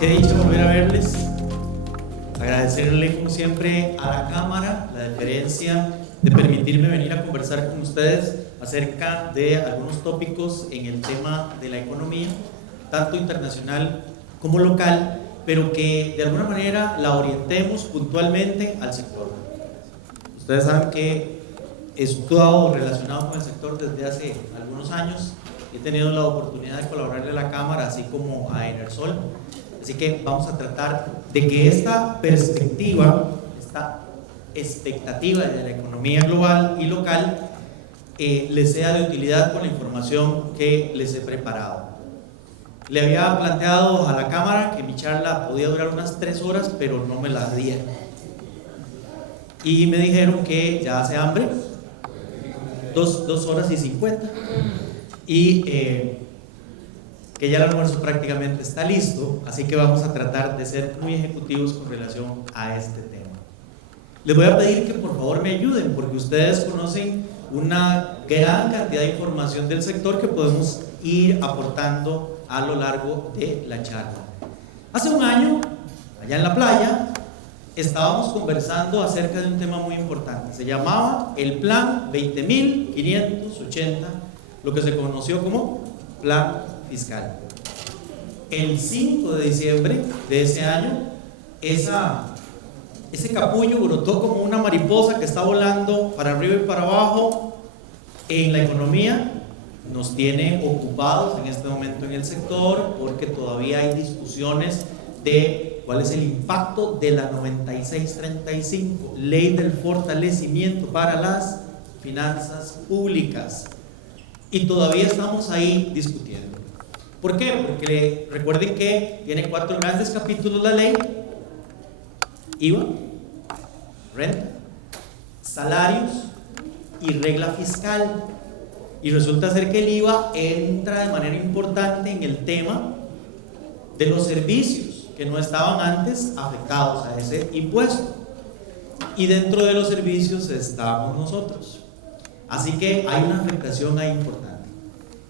Qué dicha volver a verles. Agradecerle como siempre a la Cámara la deferencia de permitirme venir a conversar con ustedes acerca de algunos tópicos en el tema de la economía, tanto internacional como local, pero que de alguna manera la orientemos puntualmente al sector. Ustedes saben que he estado relacionado con el sector desde hace algunos años. He tenido la oportunidad de colaborarle a la Cámara, así como a Enersol. Así que vamos a tratar de que esta perspectiva, esta expectativa de la economía global y local les sea de utilidad con la información que les he preparado. Le había planteado a la Cámara que mi charla podía durar unas 3 horas, pero no me la dieron. Y me dijeron que ya hace hambre, 2 horas y 50. Y que ya el almuerzo prácticamente está listo, así que vamos a tratar de ser muy ejecutivos con relación a este tema. Les voy a pedir que por favor me ayuden, porque ustedes conocen una gran cantidad de información del sector que podemos ir aportando a lo largo de la charla. Hace un año, allá en la playa, estábamos conversando acerca de un tema muy importante. Se llamaba el Plan 20.580, lo que se conoció como Plan Fiscal. El 5 de diciembre de ese año, ese capullo brotó como una mariposa que está volando para arriba y para abajo en la economía. Nos tiene ocupados en este momento en el sector, porque todavía hay discusiones de cuál es el impacto de la 9635, Ley del Fortalecimiento para las Finanzas Públicas. Y todavía estamos ahí discutiendo. ¿Por qué? Porque recuerden que tiene 4 grandes capítulos la ley: IVA, renta, salarios y regla fiscal. Y resulta ser que el IVA entra de manera importante en el tema de los servicios que no estaban antes afectados a ese impuesto. Y dentro de los servicios estamos nosotros. Así que hay una afectación ahí importante.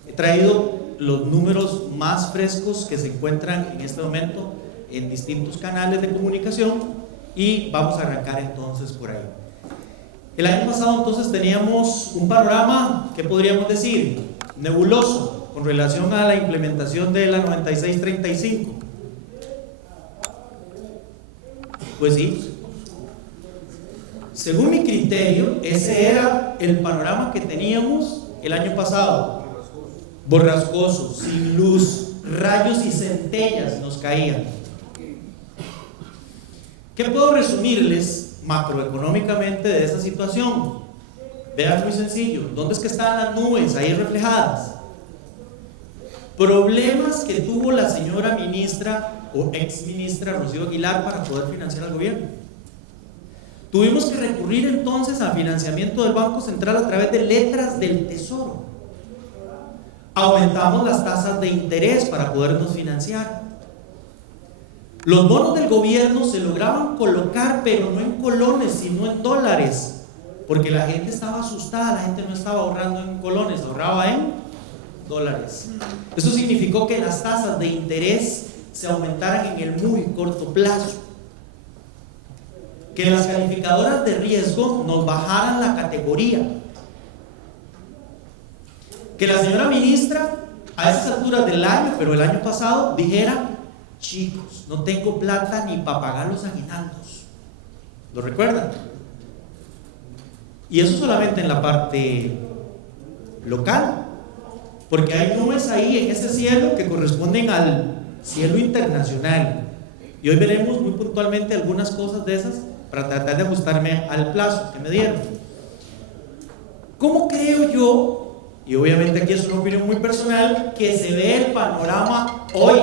He traído los números más frescos que se encuentran en este momento en distintos canales de comunicación y vamos a arrancar entonces por ahí. El año pasado entonces teníamos un panorama, ¿qué podríamos decir? Nebuloso con relación a la implementación de la 9635. Pues sí. Según mi criterio, ese era el panorama que teníamos el año pasado. Borrascoso, sin luz, rayos y centellas nos caían. ¿Qué puedo resumirles macroeconómicamente de esa situación? Vean, muy sencillo. ¿Dónde es que están las nubes ahí reflejadas? Problemas que tuvo la señora ministra o exministra Rocío Aguilar para poder financiar al gobierno. Tuvimos que recurrir entonces al financiamiento del Banco Central a través de letras del Tesoro. Aumentamos las tasas de interés para podernos financiar. Los bonos del gobierno se lograban colocar, pero no en colones, sino en dólares, porque la gente estaba asustada, la gente no estaba ahorrando en colones, ahorraba en dólares. Eso significó que las tasas de interés se aumentaran en el muy corto plazo, que las calificadoras de riesgo nos bajaran la categoría, que la señora ministra a esas alturas del año, pero el año pasado, dijera: chicos, no tengo plata ni para pagar los aguinaldos. ¿Lo recuerdan? Y eso solamente en la parte local, porque hay nubes ahí en ese cielo que corresponden al cielo internacional. Y hoy veremos muy puntualmente algunas cosas de esas para tratar de ajustarme al plazo que me dieron. ¿Cómo creo yo? Y obviamente aquí es una opinión muy personal, que se ve el panorama hoy,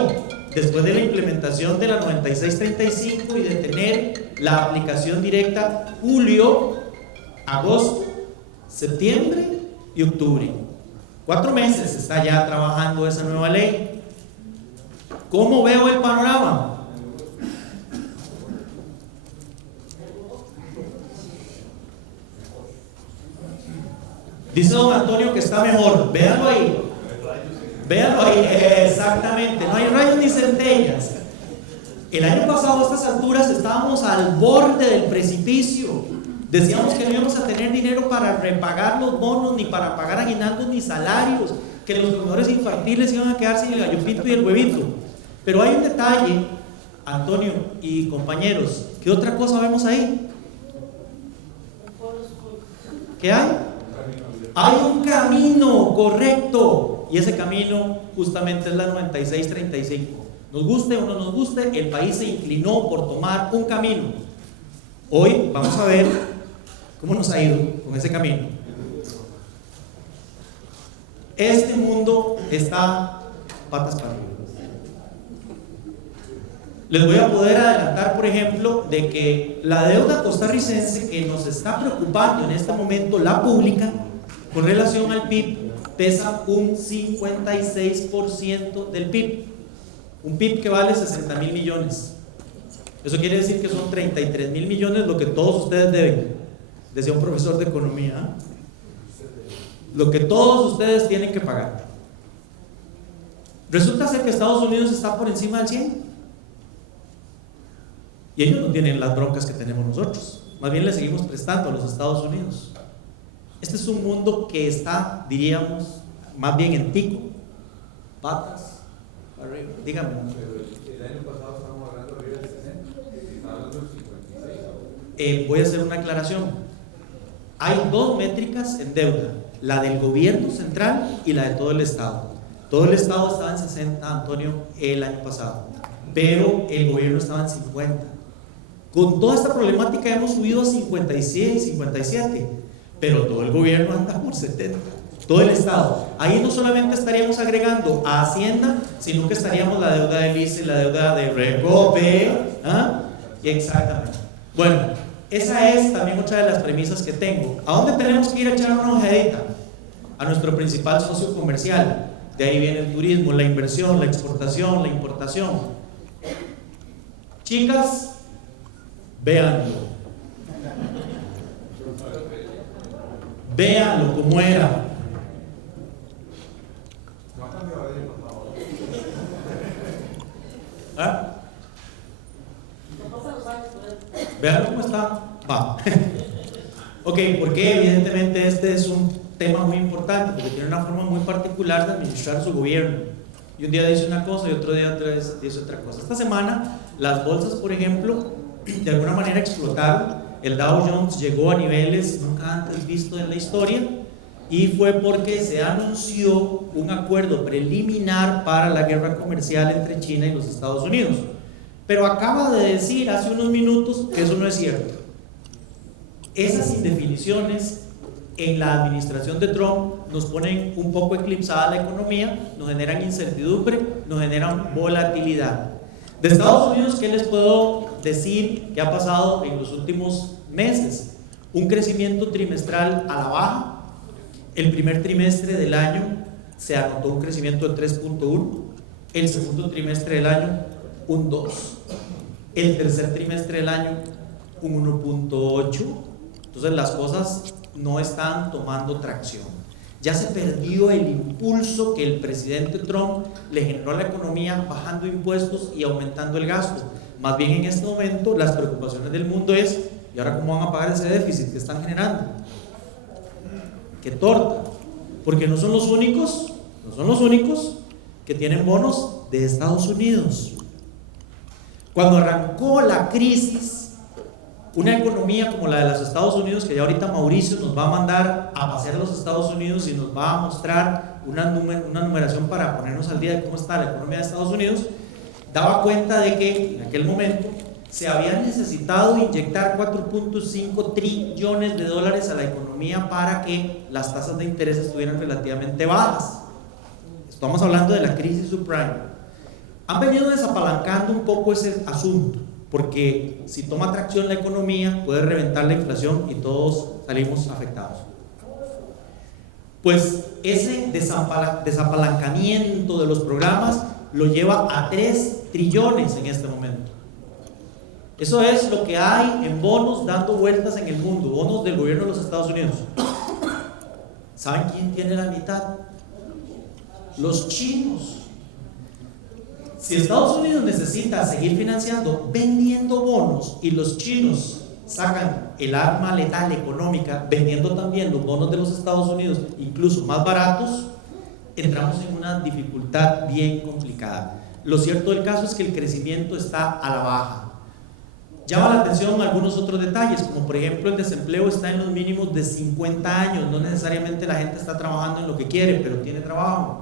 después de la implementación de la 9635 y de tener la aplicación directa julio, agosto, septiembre y octubre. 4 meses está ya trabajando esa nueva ley. ¿Cómo veo el panorama? Dice don Antonio que está mejor. Véanlo ahí. Véanlo ahí. Exactamente. No hay rayos ni centellas. El año pasado a estas alturas estábamos al borde del precipicio. Decíamos que no íbamos a tener dinero para repagar los bonos, ni para pagar aguinaldos, ni salarios, que los comedores infantiles iban a quedar sin el gallopito y el huevito. Pero hay un detalle, Antonio y compañeros. ¿Qué otra cosa vemos ahí? ¿Qué hay? Hay un camino, correcto. Y ese camino justamente es la 9635. Nos guste o no nos guste, el país se inclinó por tomar un camino. Hoy vamos a ver cómo nos ha ido con ese camino. Este mundo está patas para arriba. Les voy a poder adelantar, por ejemplo, de que la deuda costarricense que nos está preocupando en este momento, la pública, con relación al PIB, pesa un 56% del PIB. Un PIB que vale 60,000 millones. Eso quiere decir que son 33,000 millones lo que todos ustedes deben, decía un profesor de economía, lo que todos ustedes tienen que pagar. Resulta ser que Estados Unidos está por encima del 100. Y ellos no tienen las broncas que tenemos nosotros. Más bien le seguimos prestando a los Estados Unidos. Este es un mundo que está, diríamos, más bien en tico. Patas arriba. Dígame. El año pasado estábamos hablando arriba del 60. Estaba hablando del 56. Voy a hacer una aclaración. Hay dos métricas en deuda. La del gobierno central y la de todo el Estado. Todo el Estado estaba en 60, Antonio, el año pasado. Pero el gobierno estaba en 50. Con toda esta problemática hemos subido a 56, 57, pero todo el gobierno anda por 70, todo el Estado. Ahí no solamente estaríamos agregando a Hacienda, sino que estaríamos la deuda del ICE, la deuda de Recope. Exactamente. Bueno, esa es también otra de las premisas que tengo. ¿A dónde tenemos que ir a echar una ojeadita? A nuestro principal socio comercial. De ahí viene el turismo, la inversión, la exportación, la importación. Chicas, véanlo. Véanlo como era. ¿Ah? Véanlo cómo está. Va. Ok, porque evidentemente este es un tema muy importante, porque tiene una forma muy particular de administrar su gobierno. Y un día dice una cosa y otro día dice otra cosa. Esta semana las bolsas, por ejemplo, de alguna manera explotaron. El Dow Jones llegó a niveles nunca antes vistos en la historia, y fue porque se anunció un acuerdo preliminar para la guerra comercial entre China y los Estados Unidos. Pero acaba de decir hace unos minutos que eso no es cierto. Esas indefiniciones en la administración de Trump nos ponen un poco eclipsada la economía, nos generan incertidumbre, nos generan volatilidad. De Estados Unidos, ¿qué les puedo decir que ha pasado en los últimos meses? Un crecimiento trimestral a la baja. El primer trimestre del año se anotó un crecimiento de 3.1, el segundo trimestre del año un 2, el tercer trimestre del año un 1.8. Entonces las cosas no están tomando tracción. Ya se perdió el impulso que el presidente Trump le generó a la economía bajando impuestos y aumentando el gasto. Más bien en este momento las preocupaciones del mundo es: ¿y ahora cómo van a pagar ese déficit que están generando? ¡Qué torta! Porque no son los únicos que tienen bonos de Estados Unidos. Cuando arrancó la crisis, una economía como la de los Estados Unidos, que ya ahorita Mauricio nos va a mandar a pasear a los Estados Unidos y nos va a mostrar una numeración para ponernos al día de cómo está la economía de Estados Unidos, daba cuenta de que en aquel momento se había necesitado inyectar 4.5 trillones de dólares a la economía para que las tasas de interés estuvieran relativamente bajas. Estamos hablando de la crisis subprime. Han venido desapalancando un poco ese asunto, porque si toma tracción la economía puede reventar la inflación y todos salimos afectados. Pues ese desapalancamiento de los programas lo lleva a 3 trillones en este momento. Eso es lo que hay en bonos dando vueltas en el mundo, bonos del gobierno de los Estados Unidos. ¿Saben quién tiene la mitad? Los chinos. Si Estados Unidos necesita seguir financiando vendiendo bonos y los chinos sacan el arma letal económica vendiendo también los bonos de los Estados Unidos, incluso más baratos, entramos en una dificultad bien complicada. Lo cierto del caso es que el crecimiento está a la baja. Llama la atención algunos otros detalles, como por ejemplo el desempleo está en los mínimos de 50 años, no necesariamente la gente está trabajando en lo que quiere, pero tiene trabajo.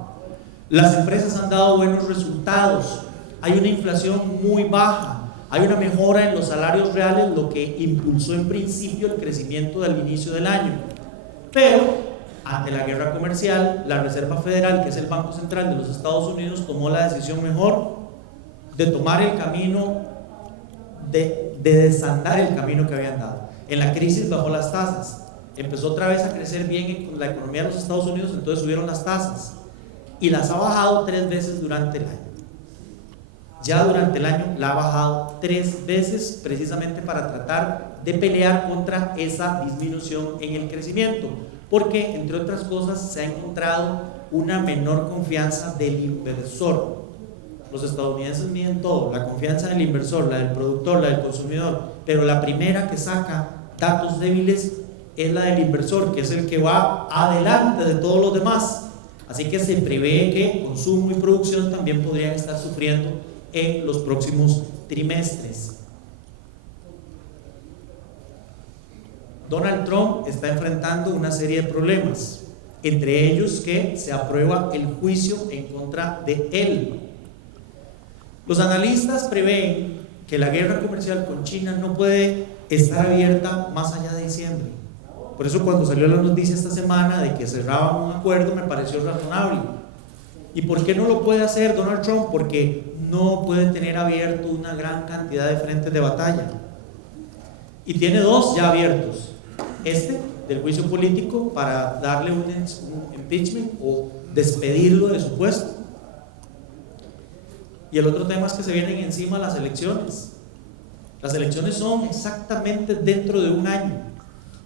Las empresas han dado buenos resultados, hay una inflación muy baja, hay una mejora en los salarios reales, lo que impulsó en principio el crecimiento del inicio del año. Pero ante la guerra comercial, la Reserva Federal, que es el Banco Central de los Estados Unidos, tomó la decisión mejor de tomar el camino de desandar el camino que habían dado. En la crisis bajó las tasas, empezó otra vez a crecer bien la economía de los Estados Unidos, entonces subieron las tasas y las ha bajado 3 veces durante el año. Ya durante el año la ha bajado 3 veces precisamente para tratar de pelear contra esa disminución en el crecimiento, porque entre otras cosas se ha encontrado una menor confianza del inversor. Los estadounidenses miden todo, la confianza del inversor, la del productor, la del consumidor, pero la primera que saca datos débiles es la del inversor, que es el que va adelante de todos los demás. Así que se prevé que consumo y producción también podrían estar sufriendo en los próximos trimestres. Donald Trump está enfrentando una serie de problemas, entre ellos que se aprueba el juicio en contra de él. Los analistas prevén que la guerra comercial con China no puede estar abierta más allá de diciembre. Por eso cuando salió la noticia esta semana de que cerraban un acuerdo me pareció razonable. ¿Y por qué no lo puede hacer Donald Trump? Porque no puede tener abierto una gran cantidad de frentes de batalla. Y tiene 2 ya abiertos. Este, del juicio político, para darle un impeachment o despedirlo de su puesto. Y el otro tema es que se vienen encima las elecciones. Las elecciones son exactamente dentro de un año.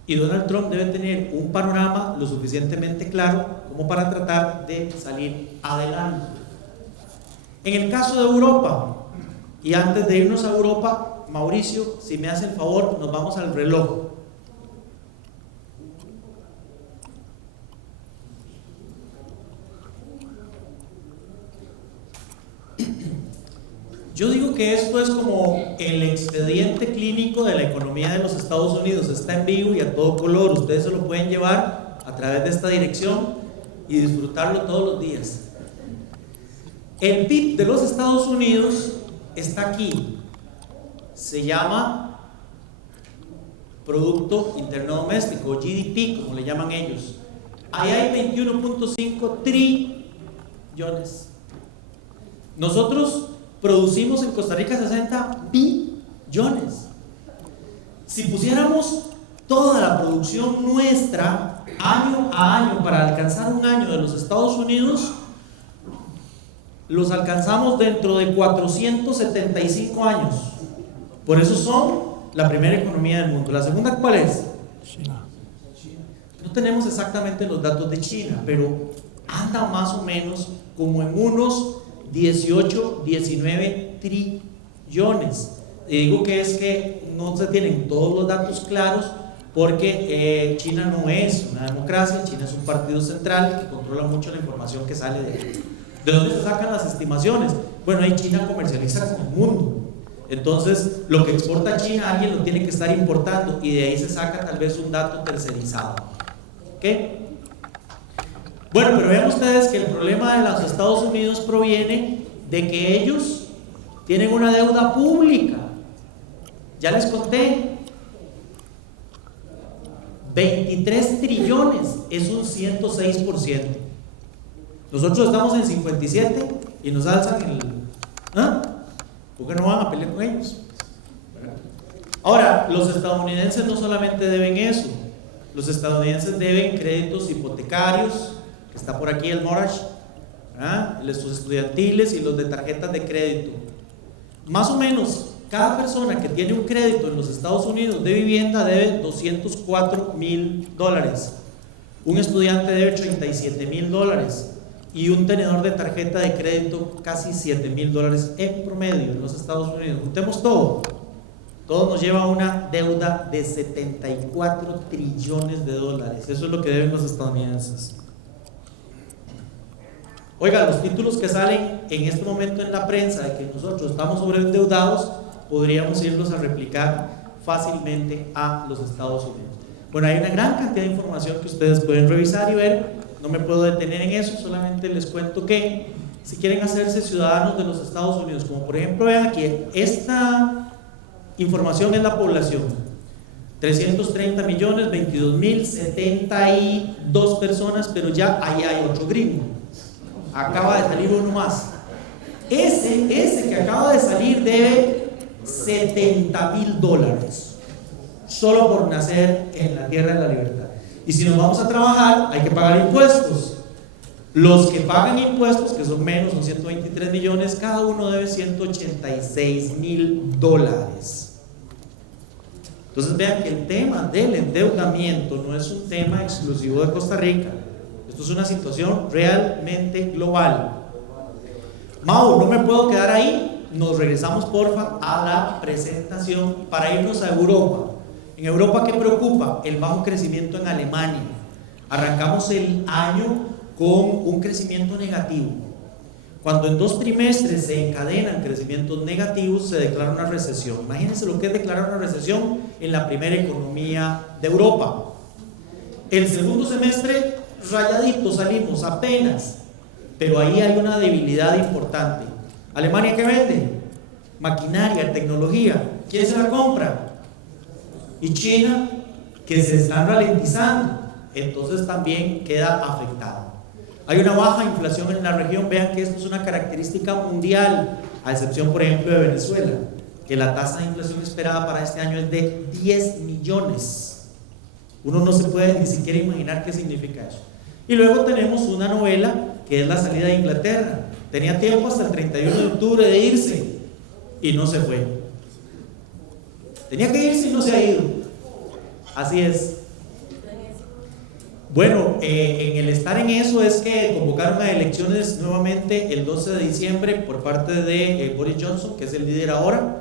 Y Donald Trump debe tener un panorama lo suficientemente claro como para tratar de salir adelante. En el caso de Europa, y antes de irnos a Europa, Mauricio, si me hace el favor, nos vamos al reloj. Yo digo que esto es como el expediente clínico de la economía de los Estados Unidos, está en vivo y a todo color, ustedes se lo pueden llevar a través de esta dirección y disfrutarlo todos los días. El PIB de los Estados Unidos está aquí, se llama Producto Interno Doméstico, GDP, como le llaman ellos. Ahí hay 21.5 trillones. Nosotros producimos en Costa Rica 60 billones. Si pusiéramos toda la producción nuestra año a año para alcanzar un año de los Estados Unidos, los alcanzamos dentro de 475 años. Por eso son la primera economía del mundo. ¿La segunda cuál es? China. No tenemos exactamente los datos de China, pero anda más o menos como en unos 18, 19 trillones. Y digo que es que no se tienen todos los datos claros porque China no es una democracia, China es un partido central que controla mucho la información que sale de ahí. ¿De dónde se sacan las estimaciones? Bueno, ahí China comercializa con el mundo. Entonces, lo que exporta China alguien lo tiene que estar importando y de ahí se saca tal vez un dato tercerizado. ¿Ok? Bueno, pero vean ustedes que el problema de los Estados Unidos proviene de que ellos tienen una deuda pública. Ya les conté, 23 trillones es un 106%. Nosotros estamos en 57 y nos alzan el... ¿Ah? ¿Por qué no van a pelear con ellos? Ahora, los estadounidenses no solamente deben eso, los estadounidenses deben créditos hipotecarios, que está por aquí el mortgage, los estudiantiles y los de tarjetas de crédito. Más o menos, cada persona que tiene un crédito en los Estados Unidos de vivienda debe $204,000. Un estudiante debe $37,000. y un tenedor de tarjeta de crédito casi $7,000 en promedio en los Estados Unidos. Juntemos todo nos lleva a una deuda de 74 trillones de dólares. Eso es lo que deben los estadounidenses. Oiga, los títulos que salen en este momento en la prensa de que nosotros estamos sobreendeudados, podríamos irlos a replicar fácilmente a los Estados Unidos. Bueno, hay una gran cantidad de información que ustedes pueden revisar y ver. No me puedo detener en eso, solamente les cuento que si quieren hacerse ciudadanos de los Estados Unidos, como por ejemplo, vean aquí, esta información es la población: 330 millones, 22,072 personas, pero ya ahí hay otro gringo. Acaba de salir uno más. Ese que acaba de salir debe $70,000 solo por nacer en la tierra de la libertad. Y si nos vamos a trabajar, hay que pagar impuestos. Los que pagan impuestos, que son menos, son 123 millones, cada uno debe $186,000. Entonces vean que el tema del endeudamiento no es un tema exclusivo de Costa Rica. Esto es una situación realmente global. Mau, no me puedo quedar ahí. Nos regresamos porfa a la presentación para irnos a Europa. En Europa, ¿qué preocupa? El bajo crecimiento en Alemania. Arrancamos el año con un crecimiento negativo. Cuando en 2 trimestres se encadenan crecimientos negativos, se declara una recesión. Imagínense lo que es declarar una recesión en la primera economía de Europa. El segundo semestre, rayadito, salimos apenas, pero ahí hay una debilidad importante. ¿Alemania qué vende? Maquinaria, tecnología. ¿Quién se la compra? Y China, que se están ralentizando, entonces también queda afectado. Hay una baja inflación en la región. Vean que esto es una característica mundial, a excepción por ejemplo de Venezuela, que la tasa de inflación esperada para este año es de 10 millones. Uno no se puede ni siquiera imaginar qué significa eso. Y luego tenemos una novela que es la salida de Inglaterra. Tenía tiempo hasta el 31 de octubre de irse y no se fue. Tenía que irse y no se ha ido. Así es. Bueno, en el estar en eso es que convocaron a elecciones nuevamente el 12 de diciembre por parte de Boris Johnson, que es el líder ahora,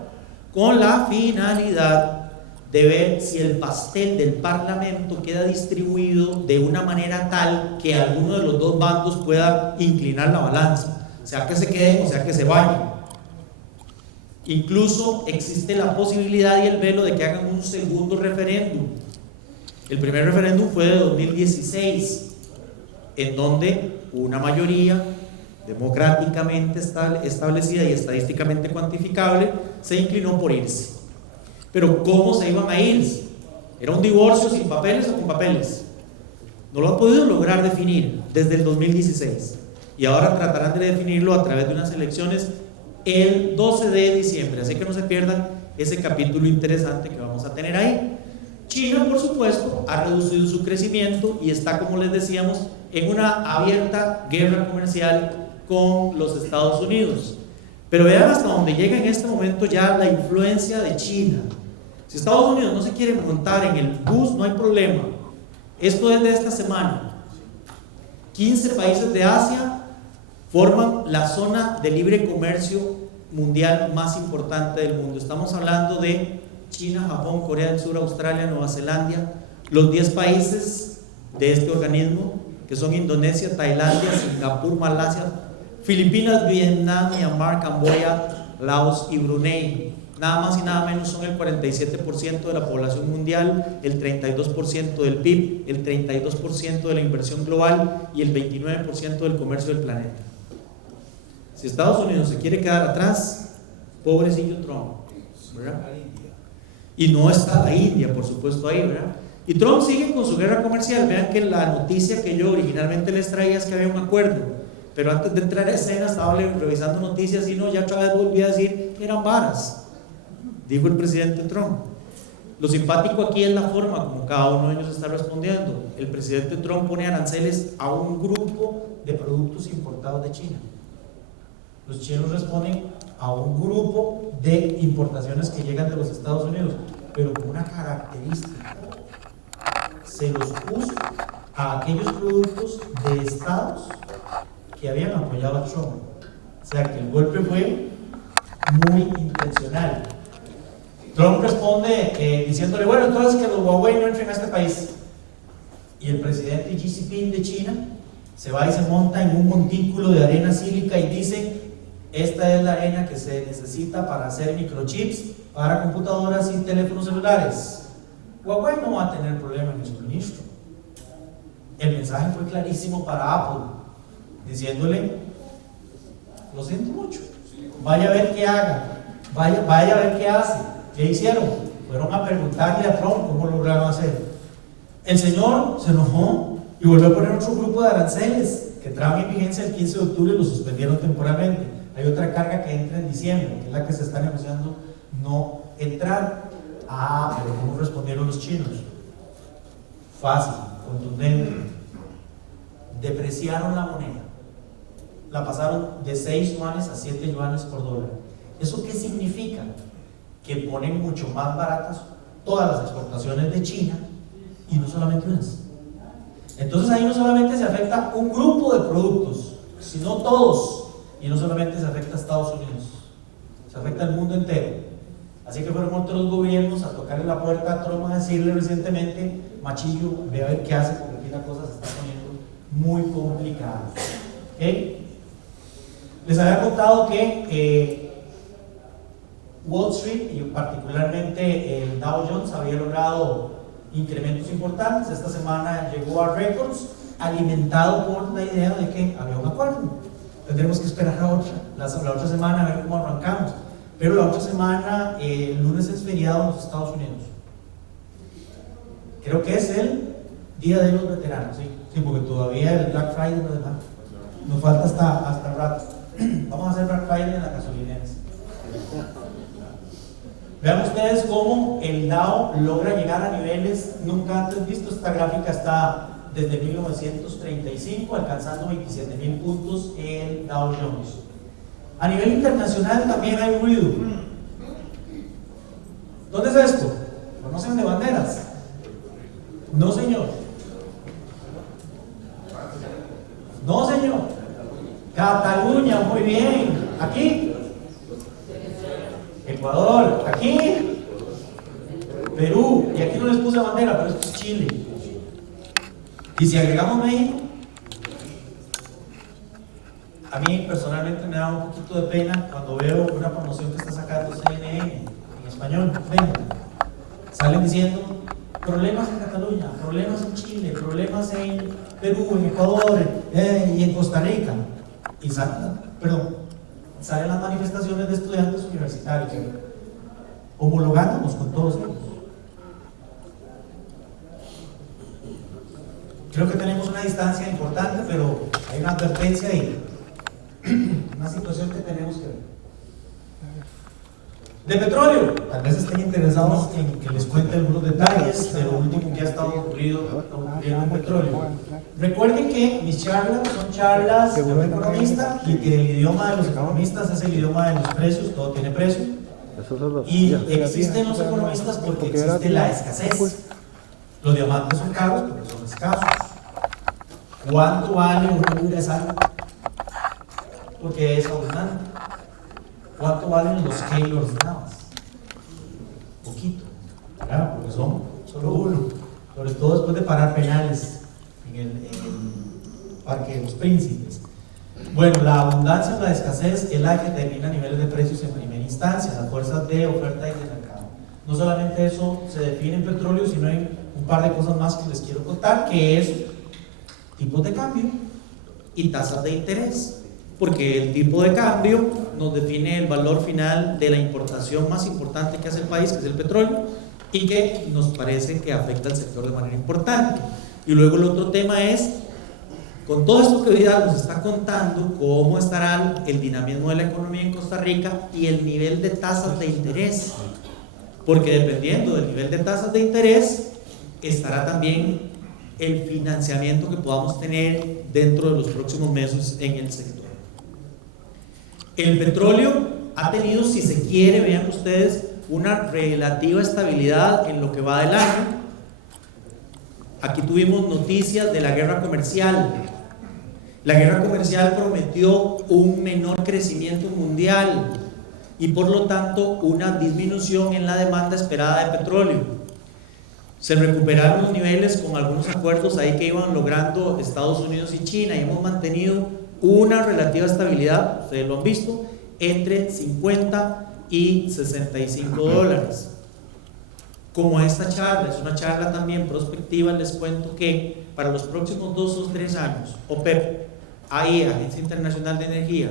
con la finalidad de ver si el pastel del Parlamento queda distribuido de una manera tal que alguno de los dos bandos pueda inclinar la balanza, sea que se queden o sea que se vayan. Incluso existe la posibilidad y el velo de que hagan un segundo referéndum. El primer referéndum fue de 2016, en donde una mayoría democráticamente establecida y estadísticamente cuantificable se inclinó por irse. Pero ¿cómo se iban a ir? ¿Era un divorcio sin papeles o con papeles? No lo han podido lograr definir desde el 2016 y ahora tratarán de definirlo a través de unas elecciones el 12 de diciembre, así que no se pierdan ese capítulo interesante que vamos a tener ahí. China, por supuesto, ha reducido su crecimiento y está, como les decíamos, en una abierta guerra comercial con los Estados Unidos. Pero vean hasta dónde llega en este momento ya la influencia de China. Si Estados Unidos no se quiere montar en el bus, no hay problema. Esto es de esta semana. 15 países de Asia forman la zona de libre comercio mundial más importante del mundo. Estamos hablando de China, Japón, Corea del Sur, Australia, Nueva Zelanda. Los 10 países de este organismo, que son Indonesia, Tailandia, Singapur, Malasia, Filipinas, Vietnam, Myanmar, Camboya, Laos y Brunei. Nada más y nada menos son el 47% de la población mundial, el 32% del PIB, el 32% de la inversión global y el 29% del comercio del planeta. Si Estados Unidos se quiere quedar atrás, pobrecillo Trump, ¿verdad? Y no está la India, por supuesto, ahí, ¿verdad? Y Trump sigue con su guerra comercial. Vean que la noticia que yo originalmente les traía es que había un acuerdo, pero antes de entrar a escena estaba revisando noticias y no, ya otra vez volví a decir que eran varas, dijo el presidente Trump. Lo simpático aquí es la forma como cada uno de ellos está respondiendo. El presidente Trump pone aranceles a un grupo de productos importados de China. Los chinos responden a un grupo de importaciones que llegan de los Estados Unidos, pero con una característica: se los puso a aquellos productos de estados que habían apoyado a Trump. O sea que el golpe fue muy intencional. Trump responde diciéndole, bueno, entonces que los Huawei no entren a este país. Y el presidente Xi Jinping de China se va y se monta en un montículo de arena sílica y dice, esta es la arena que se necesita para hacer microchips para computadoras y teléfonos celulares. Huawei no va a tener problema en el suministro. El mensaje fue clarísimo para Apple, diciéndole, lo siento mucho, vaya a ver qué haga, vaya a ver qué hace. ¿Qué hicieron? Fueron a preguntarle a Trump cómo lograron hacer. El señor se enojó y volvió a poner otro grupo de aranceles que entraban en vigencia el 15 de octubre y lo suspendieron temporalmente. Hay otra carga que entra en diciembre, que es la que se está negociando no entrar. Pero ¿cómo respondieron los chinos? Fácil, contundente. Depreciaron la moneda. La pasaron de 6 yuanes a 7 yuanes por dólar. ¿Eso qué significa? Que ponen mucho más baratas todas las exportaciones de China y no solamente unas. Entonces ahí no solamente se afecta un grupo de productos, sino todos. Y no solamente se afecta a Estados Unidos, se afecta al mundo entero. Así que fueron otros gobiernos a tocarle la puerta a Trump a decirle recientemente, machillo, ve a ver qué hace, porque aquí la cosa se está poniendo muy complicada. ¿Okay? Les había contado que Wall Street y particularmente el Dow Jones había logrado incrementos importantes. Esta semana llegó a récords, alimentado por la idea de que había un acuerdo. Tendremos que esperar la otra semana a ver cómo arrancamos. Pero la otra semana, el lunes es feriado en los Estados Unidos. Creo que es el Día de los Veteranos, sí, porque todavía el Black Friday no es nada. Nos falta hasta rato. Vamos a hacer Black Friday en la gasolinera. Vean ustedes cómo el Dow logra llegar a niveles nunca antes vistos. Esta gráfica está desde 1935, alcanzando 27.000 puntos el Dow Jones. A nivel internacional también hay ruido. ¿Dónde es esto? ¿Conocen de banderas? No, señor. No, señor. Cataluña, muy bien. ¿Aquí? Ecuador, aquí. Perú, y aquí no les puse bandera, pero esto es Chile. Y si agregamos México, a mí personalmente me da un poquito de pena cuando veo una promoción que está sacando CNN en español. Venga, salen diciendo problemas en Cataluña, problemas en Chile, problemas en Perú, en Ecuador y en Costa Rica. Y salen las manifestaciones de estudiantes universitarios, homologándonos con todos ellos. Creo que tenemos una distancia importante, pero hay una advertencia y una situación que tenemos que ver. De petróleo, tal vez estén interesados en que les cuente algunos detalles de lo último que ha estado ocurriendo en petróleo. Recuerden que mis charlas son charlas de un economista y que el idioma de los economistas es el idioma de los precios, todo tiene precio. Y existen los economistas porque existe la escasez. Los diamantes son caros porque son escasos. ¿Cuánto vale una libra de sal? Porque es abundante. ¿Cuánto valen los Keylors Navas? Poquito, ¿verdad? Porque son solo uno. Sobre todo después de parar penales en el Parque de los Príncipes. Bueno, la abundancia o la escasez es la que determina niveles de precios en primera instancia, las fuerzas de oferta y de mercado. No solamente eso se define en petróleo, sino hay un par de cosas más que les quiero contar, que es tipos de cambio y tasas de interés. Porque el tipo de cambio nos define el valor final de la importación más importante que hace el país, que es el petróleo, y que nos parece que afecta al sector de manera importante. Y luego el otro tema es, con todo esto que Vidal nos está contando, cómo estará el dinamismo de la economía en Costa Rica y el nivel de tasas de interés. Porque dependiendo del nivel de tasas de interés, estará también el financiamiento que podamos tener dentro de los próximos meses en el sector. El petróleo ha tenido, si se quiere, vean ustedes, una relativa estabilidad en lo que va del año. Aquí tuvimos noticias de la guerra comercial. La guerra comercial prometió un menor crecimiento mundial y por lo tanto una disminución en la demanda esperada de petróleo. Se recuperaron los niveles con algunos acuerdos ahí que iban logrando Estados Unidos y China, y hemos mantenido una relativa estabilidad, ustedes lo han visto, entre 50 y 65 dólares. Como esta charla es una charla también prospectiva, les cuento que para los próximos 2 o 3 años, OPEP, AIE, Agencia Internacional de Energía,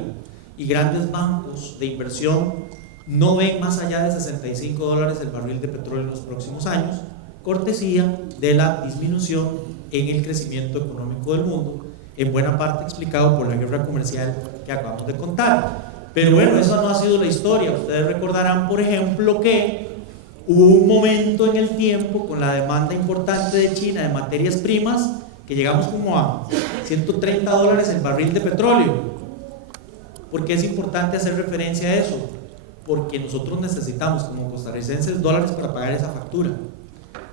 y grandes bancos de inversión no ven más allá de 65 dólares el barril de petróleo en los próximos años, cortesía de la disminución en el crecimiento económico del mundo, en buena parte explicado por la guerra comercial que acabamos de contar. Pero bueno, esa no ha sido la historia. Ustedes recordarán, por ejemplo, que hubo un momento en el tiempo con la demanda importante de China de materias primas que llegamos como a 130 dólares el barril de petróleo. ¿Por qué es importante hacer referencia a eso? Porque nosotros necesitamos como costarricenses dólares para pagar esa factura.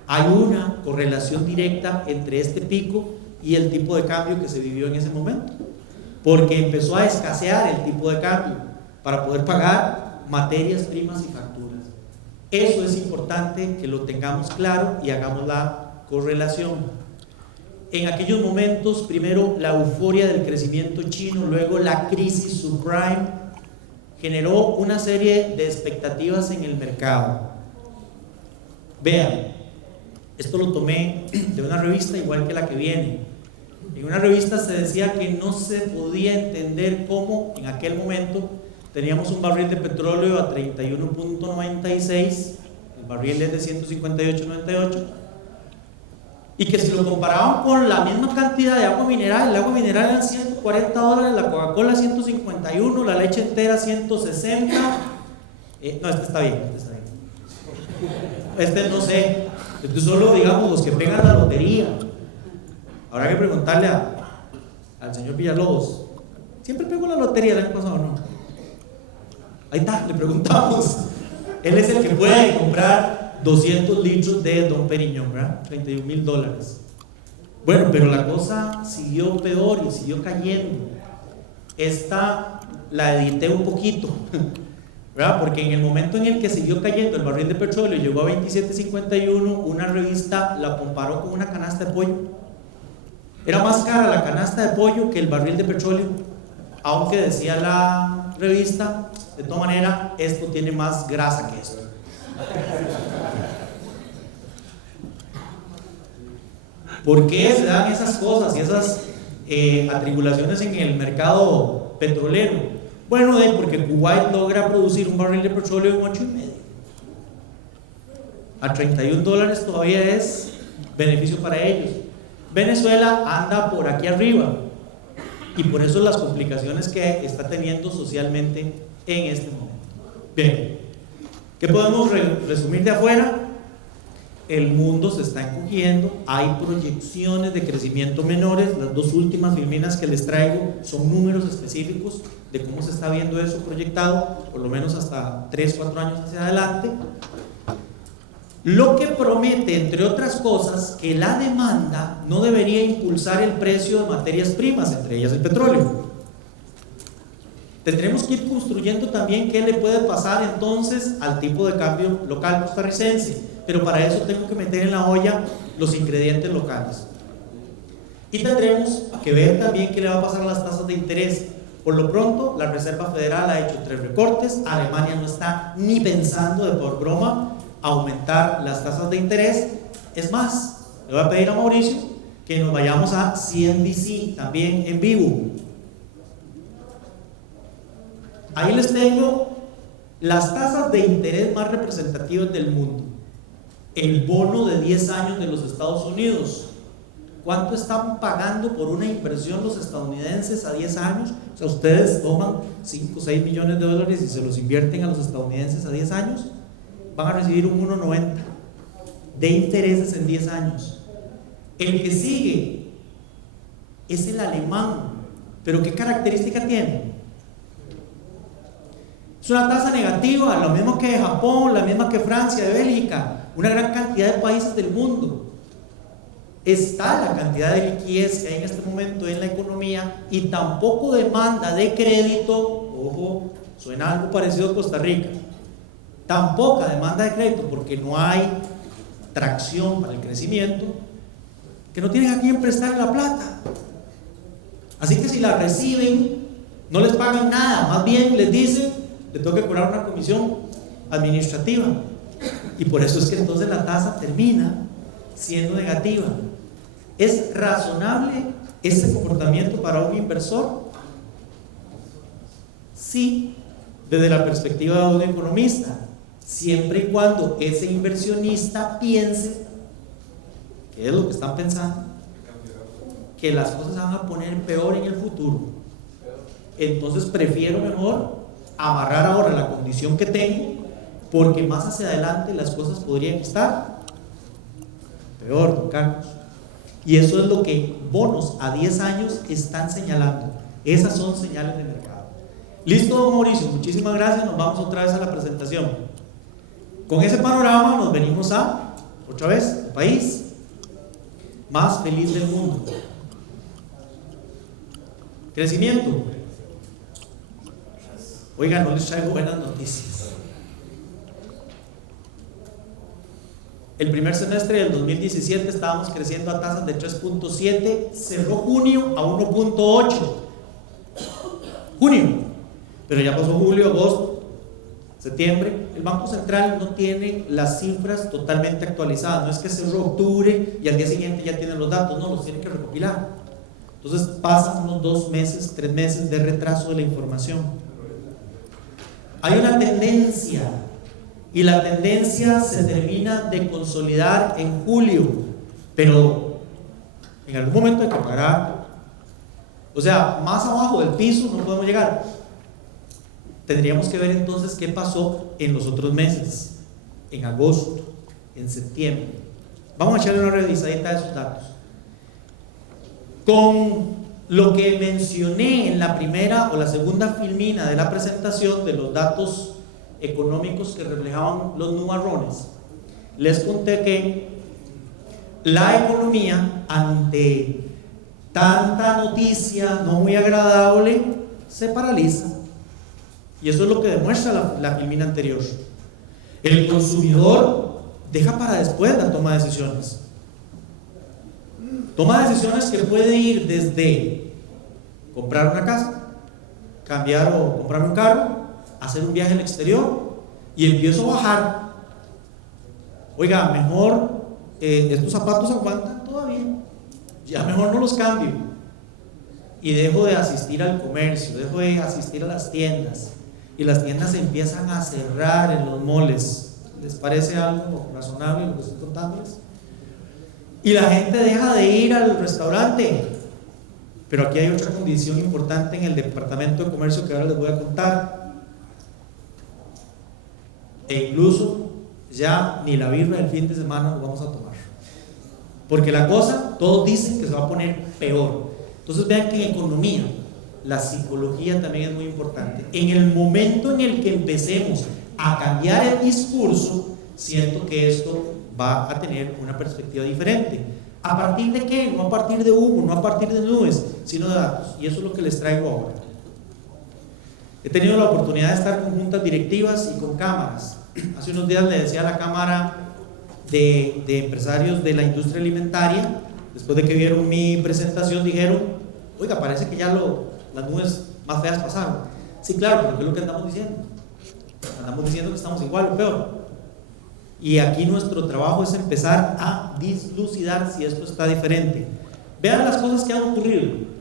Hay una correlación directa entre este pico y el tipo de cambio que se vivió en ese momento, porque empezó a escasear el tipo de cambio para poder pagar materias primas y facturas. Eso es importante que lo tengamos claro y hagamos la correlación. En aquellos momentos, primero la euforia del crecimiento chino, luego la crisis subprime, generó una serie de expectativas en el mercado. Vean, esto lo tomé de una revista igual que la que viene. En una revista se decía que no se podía entender cómo en aquel momento teníamos un barril de petróleo a 31.96, el barril es de 158.98, y que si lo comparaban con la misma cantidad de agua mineral, el agua mineral eran 140 dólares, la Coca-Cola 151, la leche entera 160. No, este está bien, este no sé, este solo digamos los que pegan la lotería. Habrá que preguntarle al señor Villalobos, ¿siempre pegó la lotería el año pasado o no? Ahí está, le preguntamos. Él es el que puede comprar 200 litros de Don Periñón, ¿verdad? 31,000 dólares. Bueno, pero la cosa siguió peor y siguió cayendo. Esta la edité un poquito, ¿verdad? Porque en el momento en el que siguió cayendo el barril de petróleo, llegó a 27.51, una revista la comparó con una canasta de pollo. Era más cara la canasta de pollo que el barril de petróleo, aunque decía la revista, de todas maneras, esto tiene más grasa que esto. ¿Por qué se dan esas cosas y esas atribulaciones en el mercado petrolero? Bueno, porque Kuwait logra producir un barril de petróleo en 8.5. A 31 dólares todavía es beneficio para ellos. Venezuela anda por aquí arriba y por eso las complicaciones que está teniendo socialmente en este momento. Bien, ¿qué podemos resumir de afuera? El mundo se está encogiendo, hay proyecciones de crecimiento menores. Las dos últimas filminas que les traigo son números específicos de cómo se está viendo eso proyectado, por lo menos hasta 3-4 años hacia adelante. Lo que promete, entre otras cosas, que la demanda no debería impulsar el precio de materias primas, entre ellas el petróleo. Tendremos que ir construyendo también qué le puede pasar entonces al tipo de cambio local costarricense, pero para eso tengo que meter en la olla los ingredientes locales. Y tendremos que ver también qué le va a pasar a las tasas de interés. Por lo pronto, la Reserva Federal ha hecho 3 recortes, Alemania no está ni pensando de por broma aumentar las tasas de interés. Es más, le voy a pedir a Mauricio que nos vayamos a CNBC también en vivo. Ahí les tengo las tasas de interés más representativas del mundo. El bono de 10 años de los Estados Unidos. ¿Cuánto están pagando por una inversión los estadounidenses a 10 años? O sea, ustedes toman 5 o 6 millones de dólares y se los invierten a los estadounidenses a 10 años, van a recibir un 1.90 de intereses en 10 años. El que sigue es el alemán. ¿Pero qué característica tiene? Es una tasa negativa, lo mismo que Japón, la misma que Francia, de Bélgica, una gran cantidad de países del mundo. está la cantidad de liquidez que hay en este momento en la economía y tampoco demanda de crédito. Ojo, suena algo parecido a Costa Rica. Tampoco demanda de crédito porque no hay tracción para el crecimiento, que no tienen a quién prestar la plata. Así que si la reciben, no les pagan nada, más bien les dicen, le tengo que cobrar una comisión administrativa. Y por eso es que entonces la tasa termina siendo negativa. ¿Es razonable ese comportamiento para un inversor? Sí, desde la perspectiva de un economista, siempre y cuando ese inversionista piense, que es lo que están pensando, que las cosas se van a poner peor en el futuro. Entonces prefiero mejor amarrar ahora la condición que tengo, porque más hacia adelante las cosas podrían estar peor, don Carlos. Y eso es lo que bonos a 10 años están señalando. Esas son señales de mercado. Listo, don Mauricio, muchísimas gracias. Nos vamos otra vez a la presentación. Con ese panorama nos venimos a, otra vez, el país más feliz del mundo. Crecimiento. Oigan, no les traigo buenas noticias. El primer semestre del 2017 estábamos creciendo a tasas de 3.7, cerró junio a 1.8. Junio, pero ya pasó julio, agosto, septiembre. El Banco Central no tiene las cifras totalmente actualizadas. No es que cerró octubre y al día siguiente ya tienen los datos, no, los tienen que recopilar. Entonces pasan unos 2 meses, 3 meses de retraso de la información. Hay una tendencia, y la tendencia se termina de consolidar en julio, pero en algún momento hay que parar. O sea, más abajo del piso no podemos llegar. Tendríamos que ver entonces qué pasó en los otros meses, en agosto, en septiembre. Vamos a echarle una revisadita de esos datos. Con lo que mencioné en la primera o la segunda filmina de la presentación de los datos económicos que reflejaban los nubarrones, les conté que la economía, ante tanta noticia no muy agradable, se paraliza. Y eso es lo que demuestra la filmina anterior. El consumidor deja para después la toma de decisiones. Toma decisiones que puede ir desde comprar una casa, cambiar o comprarme un carro, hacer un viaje al exterior, y empiezo a bajar. Oiga, mejor estos zapatos aguantan todavía, ya mejor no los cambio y dejo de asistir al comercio, dejo de asistir a las tiendas, y las tiendas se empiezan a cerrar en los moles. ¿Les parece algo razonable lo que estoy contándoles? Y la gente deja de ir al restaurante. Pero aquí hay otra condición importante en el departamento de comercio que ahora les voy a contar. E incluso ya ni la birra del fin de semana nos vamos a tomar, porque la cosa, todos dicen que se va a poner peor. Entonces vean que en economía la psicología también es muy importante. En el momento en el que empecemos a cambiar el discurso, siento que esto va a tener una perspectiva diferente. ¿A partir de qué? No a partir de humo, no a partir de nubes, sino de datos. Y eso es lo que les traigo ahora. He tenido la oportunidad de estar con juntas directivas y con cámaras. Hace unos días le decía a la Cámara de Empresarios de la Industria Alimentaria, después de que vieron mi presentación, dijeron: oiga, parece que ya las nubes más feas pasaron. Sí, claro, porque es lo que andamos diciendo. Andamos diciendo que estamos igual o peor. Y aquí nuestro trabajo es empezar a dislucidar si esto está diferente. Vean las cosas que han ocurrido.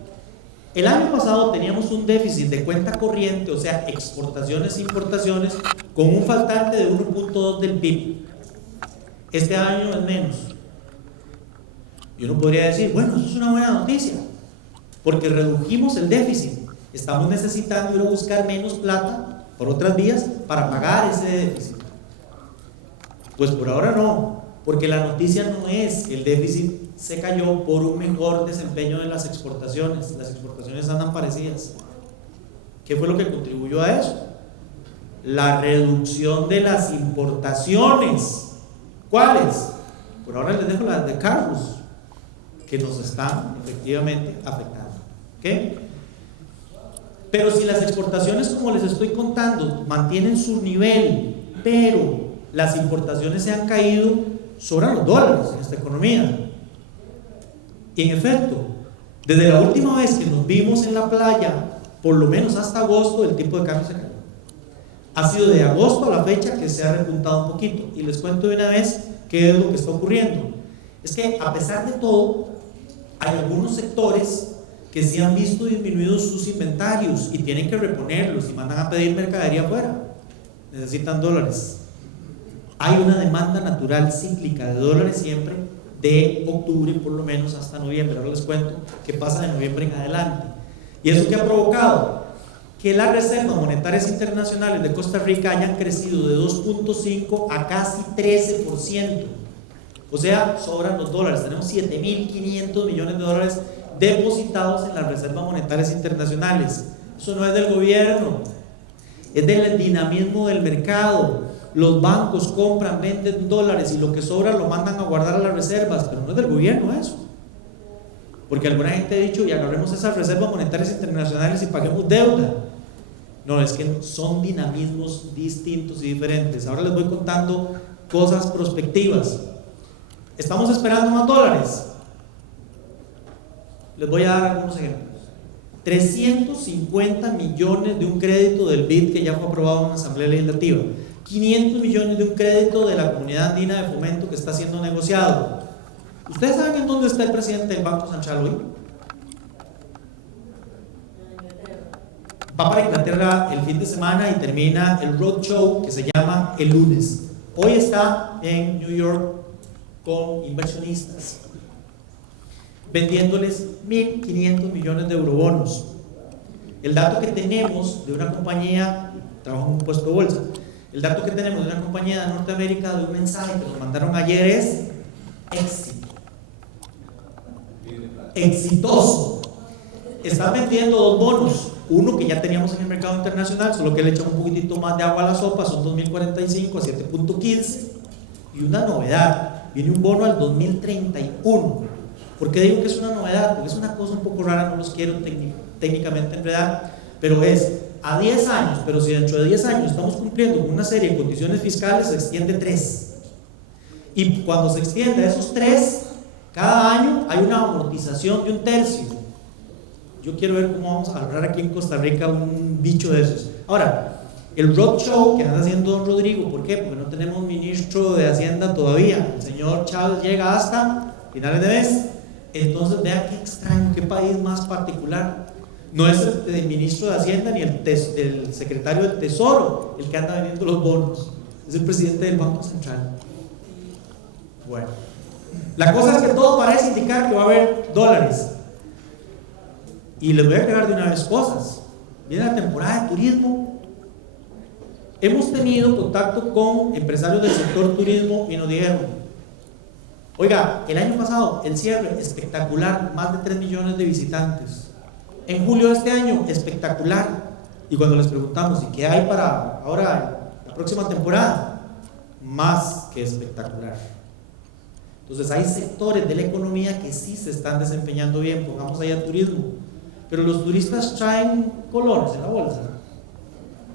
El año pasado teníamos un déficit de cuenta corriente, o sea, exportaciones e importaciones, con un faltante de 1.2 del PIB. Este año es menos. Yo no podría decir, bueno, eso es una buena noticia, porque redujimos el déficit. Estamos necesitando ir a buscar menos plata por otras vías para pagar ese déficit. Pues por ahora no, porque la noticia no es que el déficit se cayó por un mejor desempeño de las exportaciones. Las exportaciones andan parecidas. ¿Qué fue lo que contribuyó a eso? La reducción de las importaciones. ¿Cuáles? Por ahora les dejo las de carros. que nos están efectivamente afectando. ¿Okay? Pero si las exportaciones, como les estoy contando, mantienen su nivel, pero las importaciones se han caído, sobran los dólares en esta economía. Y en efecto, desde la última vez que nos vimos en la playa, por lo menos hasta agosto, el tipo de cambio se cayó. Ha sido de agosto a la fecha que se ha repuntado un poquito. Y les cuento de una vez qué es lo que está ocurriendo. Es que a pesar de todo, hay algunos sectores que sí han visto disminuidos sus inventarios y tienen que reponerlos y mandan a pedir mercadería afuera. Necesitan dólares. Hay una demanda natural cíclica de dólares siempre, de octubre por lo menos hasta noviembre. Ahora les cuento qué pasa de noviembre en adelante. ¿Y eso qué ha provocado? Que las reservas monetarias internacionales de Costa Rica hayan crecido de 2.5 a casi 13%. O sea, sobran los dólares. Tenemos 7.500 millones de dólares depositados en las reservas monetarias internacionales. Eso no es del gobierno, es del dinamismo del mercado. Los bancos compran, venden dólares y lo que sobra lo mandan a guardar a las reservas, pero no es del gobierno eso. Porque alguna gente ha dicho, y agarremos esas reservas monetarias internacionales y paguemos deuda. No, es que son dinamismos distintos y diferentes. Ahora les voy contando cosas prospectivas. ¿Estamos esperando más dólares? Les voy a dar algunos ejemplos. 350 millones de un crédito del BID que ya fue aprobado en la Asamblea Legislativa. 500 millones de un crédito de la Comunidad Andina de Fomento que está siendo negociado. ¿Ustedes saben en dónde está el presidente del Banco Central hoy? Va para Inglaterra el fin de semana y termina el roadshow que se llama el lunes. Hoy está en New York con inversionistas, vendiéndoles 1.500 millones de eurobonos. El dato que tenemos de una compañía, trabajo en un puesto de bolsa, el dato que tenemos de una compañía de Norteamérica, de un mensaje que nos mandaron ayer es éxito. Exitoso. Están vendiendo dos bonos, uno que ya teníamos en el mercado internacional, solo que le echan un poquitito más de agua a la sopa, son 2045 a 7.15, y una novedad, viene un bono al 2031. ¿Por qué digo que es una novedad? Porque es una cosa un poco rara, no los quiero técnicamente enredar, pero es a 10 años, pero si dentro de 10 años estamos cumpliendo con una serie de condiciones fiscales, se extiende 3. Y cuando se extiende a esos 3, cada año hay una amortización de 1/3. Yo quiero ver cómo vamos a ahorrar aquí en Costa Rica un bicho de esos. Ahora, el roadshow que anda haciendo don Rodrigo, ¿por qué? Porque no tenemos ministro de Hacienda todavía. El señor Chávez llega hasta finales de mes. Entonces vean qué extraño, qué país más particular. No es el ministro de Hacienda ni el secretario del Tesoro el que anda vendiendo los bonos, es el presidente del Banco Central. Bueno, la cosa es que todo parece indicar que va a haber dólares. Y les voy a agregar de una vez cosas. Viene la temporada de turismo. Hemos tenido contacto con empresarios del sector turismo y nos dijeron: oiga, el año pasado el cierre espectacular, más de 3 millones de visitantes. En julio de este año, espectacular. Y cuando les preguntamos, ¿y qué hay para ahora, la próxima temporada? Más que espectacular. Entonces hay sectores de la economía que sí se están desempeñando bien. Pongamos allá turismo. Pero los turistas traen colores en la bolsa,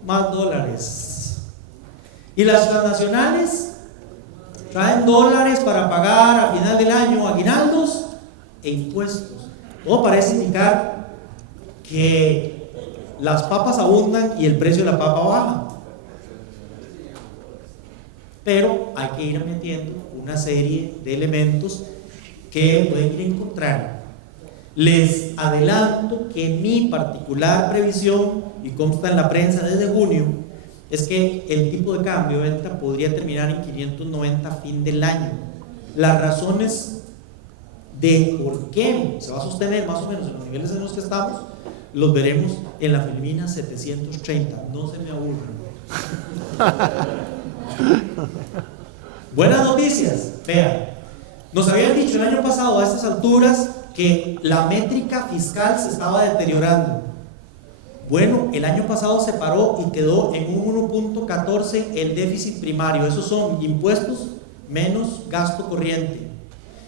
más dólares. Y las transnacionales traen dólares para pagar a final del año aguinaldos e impuestos. Todo parece indicar que las papas abundan y el precio de la papa baja. Pero hay que ir metiendo una serie de elementos que pueden ir a encontrar. Les adelanto que mi particular previsión, y consta en la prensa desde junio, es que el tipo de cambio de venta podría terminar en 590 a fin del año. Las razones de por qué se va a sostener más o menos en los niveles en los que estamos los veremos en la Filmina 730. No se me aburran. Buenas noticias. Vean, nos habían dicho el año pasado a estas alturas que la métrica fiscal se estaba deteriorando. Bueno, el año pasado se paró y quedó en un 1.14 el déficit primario. Esos son impuestos menos gasto corriente.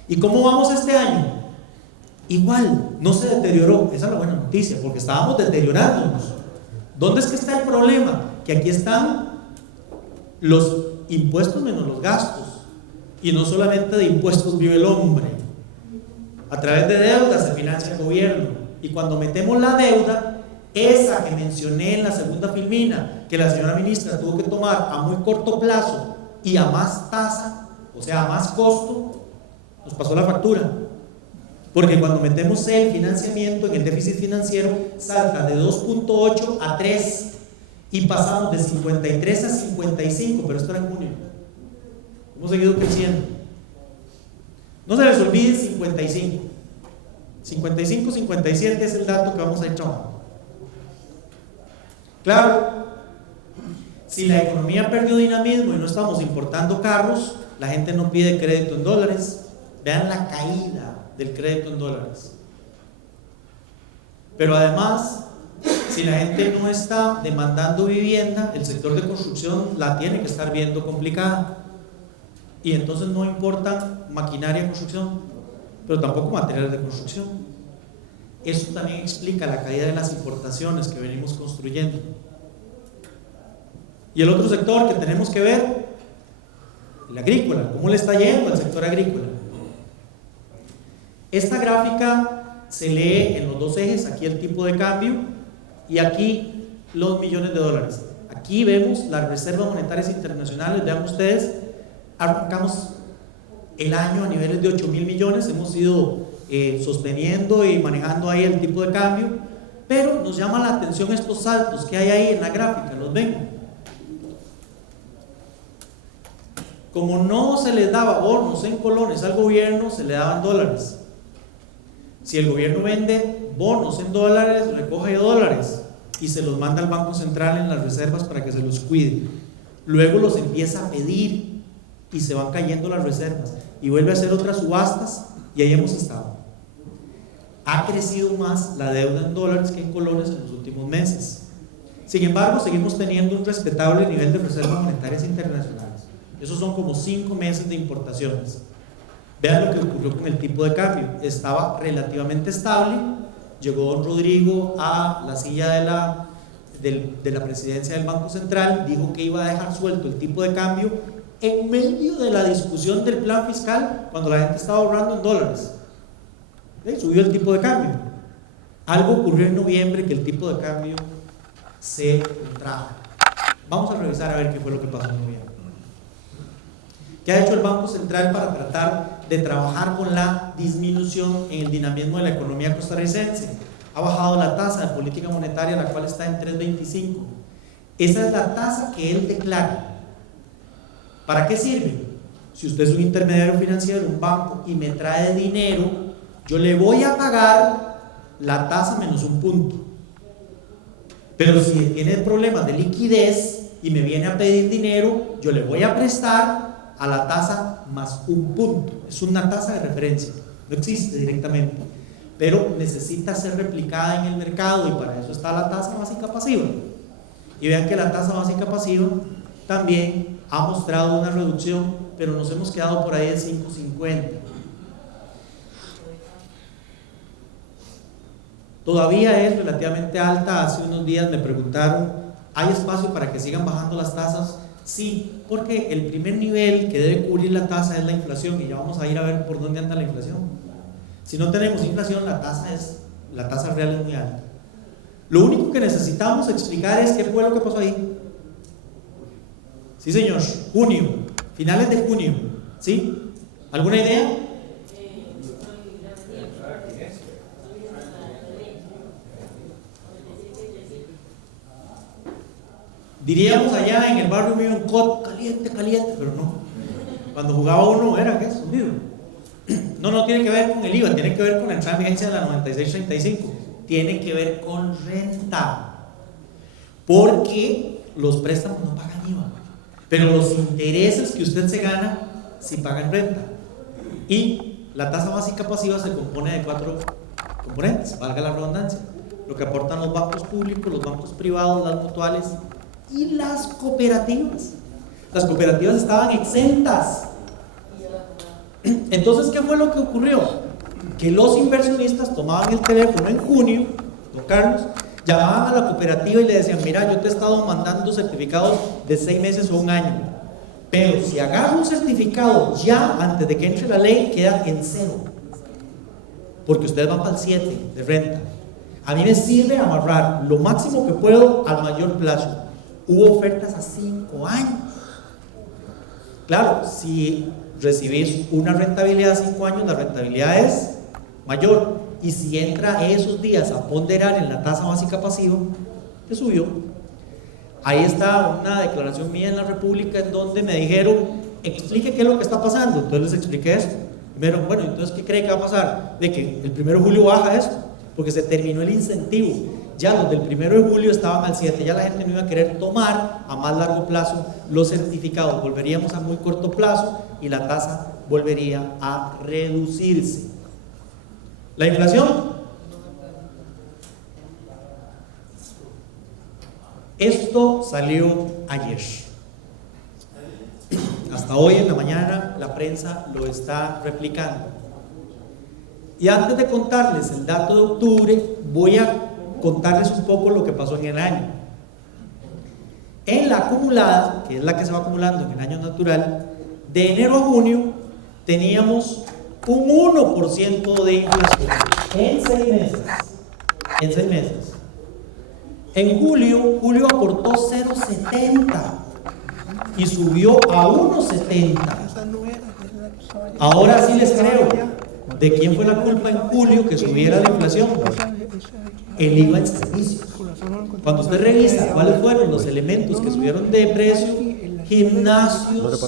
¿Y cómo vamos este año? igual, no se deterioró. Esa es la buena noticia, porque estábamos deteriorándonos. ¿Dónde es que está el problema? Que aquí están los impuestos menos los gastos. Y no solamente de impuestos vive el hombre. A través de deudas se financia el gobierno. Y cuando metemos la deuda, esa que mencioné en la segunda filmina, que la señora ministra tuvo que tomar a muy corto plazo y a más tasa, o sea, a más costo, nos pasó la factura. Porque cuando metemos el financiamiento en el déficit financiero, salta de 2.8 a 3 y pasamos de 53 a 55, pero esto era en junio. Hemos seguido creciendo. No se les olvide 55. 55, 57 es el dato que vamos a ir trabajando. Claro, si la economía perdió dinamismo y no estamos importando carros, la gente no pide crédito en dólares. Vean la caída del crédito en dólares. Pero además, si la gente no está demandando vivienda, el sector de construcción la tiene que estar viendo complicada. Y entonces no importa maquinaria de construcción, pero tampoco materiales de construcción. Eso también explica la caída de las importaciones que venimos construyendo. Y el otro sector que tenemos que ver, el agrícola. ¿Cómo le está yendo al sector agrícola? Esta gráfica se lee en los dos ejes, aquí el tipo de cambio y aquí los millones de dólares. Aquí vemos las reservas monetarias internacionales. Vean ustedes, arrancamos el año a niveles de 8,000 millones, hemos ido sosteniendo y manejando ahí el tipo de cambio, pero nos llama la atención estos saltos que hay ahí en la gráfica, ¿los ven? Como no se les daba bonos en colones al gobierno, se le daban dólares. Si el gobierno vende bonos en dólares, recoge dólares y se los manda al Banco Central en las reservas para que se los cuide. Luego los empieza a pedir y se van cayendo las reservas y vuelve a hacer otras subastas y ahí hemos estado. Ha crecido más la deuda en dólares que en colones en los últimos meses. Sin embargo, seguimos teniendo un respetable nivel de reservas monetarias internacionales. Esos son como 5 meses de importaciones. Vean lo que ocurrió con el tipo de cambio. Estaba relativamente estable. Llegó don Rodrigo a la silla de la presidencia del Banco Central, dijo que iba a dejar suelto el tipo de cambio en medio de la discusión del plan fiscal, cuando la gente estaba ahorrando en dólares. Subió el tipo de cambio. Algo ocurrió en noviembre que el tipo de cambio se contrajo. Vamos a revisar a ver qué fue lo que pasó en noviembre. ¿Qué ha hecho el Banco Central para tratar de trabajar con la disminución en el dinamismo de la economía costarricense? Ha bajado la tasa de política monetaria, la cual está en 3.25. Esa es la tasa que él declara. ¿Para qué sirve? Si usted es un intermediario financiero, un banco, y me trae dinero, yo le voy a pagar la tasa menos un punto. Pero si tiene problemas de liquidez y me viene a pedir dinero, yo le voy a prestar a la tasa más un punto. Es una tasa de referencia, no existe directamente, pero necesita ser replicada en el mercado y para eso está la tasa básica pasiva. Y vean que la tasa básica pasiva también ha mostrado una reducción, pero nos hemos quedado por ahí en 5.50. Todavía es relativamente alta. Hace unos días me preguntaron, ¿hay espacio para que sigan bajando las tasas? Sí, porque el primer nivel que debe cubrir la tasa es la inflación, y ya vamos a ir a ver por dónde anda la inflación. Si no tenemos inflación, la tasa real es muy alta. Lo único que necesitamos explicar es qué fue lo que pasó ahí. Sí, señor, junio, finales de junio, ¿sí? ¿Alguna idea? Diríamos allá en el barrio mío en Cot, caliente, caliente, pero no. Cuando jugaba uno era, ¿qué es? Hundido. No tiene que ver con el IVA, tiene que ver con la entrada en vigencia de la 9635. Tiene que ver con renta. Porque los préstamos no pagan IVA, pero los intereses que usted se gana sí pagan renta. Y la tasa básica pasiva se compone de 4 componentes, valga la redundancia: lo que aportan los bancos públicos, los bancos privados, las mutuales y las cooperativas. Las cooperativas estaban exentas. Entonces, ¿qué fue lo que ocurrió? que los inversionistas tomaban el teléfono en junio, don Carlos, llamaban a la cooperativa y le decían, mira, yo te he estado mandando certificados de 6 meses o un año, pero si agarro un certificado ya antes de que entre la ley, queda en 0, porque ustedes van para el 7 de renta. A mí me sirve amarrar lo máximo que puedo al mayor plazo. Hubo ofertas a 5 años. Claro, si recibís una rentabilidad a 5 años, la rentabilidad es mayor. Y si entra esos días a ponderar en la tasa básica pasiva, te subió. Ahí está una declaración mía en la República en donde me dijeron, explique qué es lo que está pasando. Entonces les expliqué esto. Me dijeron, bueno, entonces ¿qué cree que va a pasar? De que el 1 de julio baja esto, porque se terminó el incentivo. Ya los del 1 de julio estaban al 7, ya la gente no iba a querer tomar a más largo plazo los certificados, volveríamos a muy corto plazo y la tasa volvería a reducirse. La inflación, esto salió ayer. Hasta hoy en la mañana la prensa lo está replicando. Y antes de contarles el dato de octubre, voy a contarles un poco lo que pasó en el año. En la acumulada, que es la que se va acumulando en el año natural, de enero a junio teníamos un 1% de inflación en 6 meses. En 6 meses. En julio aportó 0,70 y subió a 1,70. Ahora sí les creo. ¿De quién fue la culpa en julio que subiera la inflación? El IVA en servicios. Cuando usted revisa cuáles fueron los elementos que subieron de precio, gimnasios,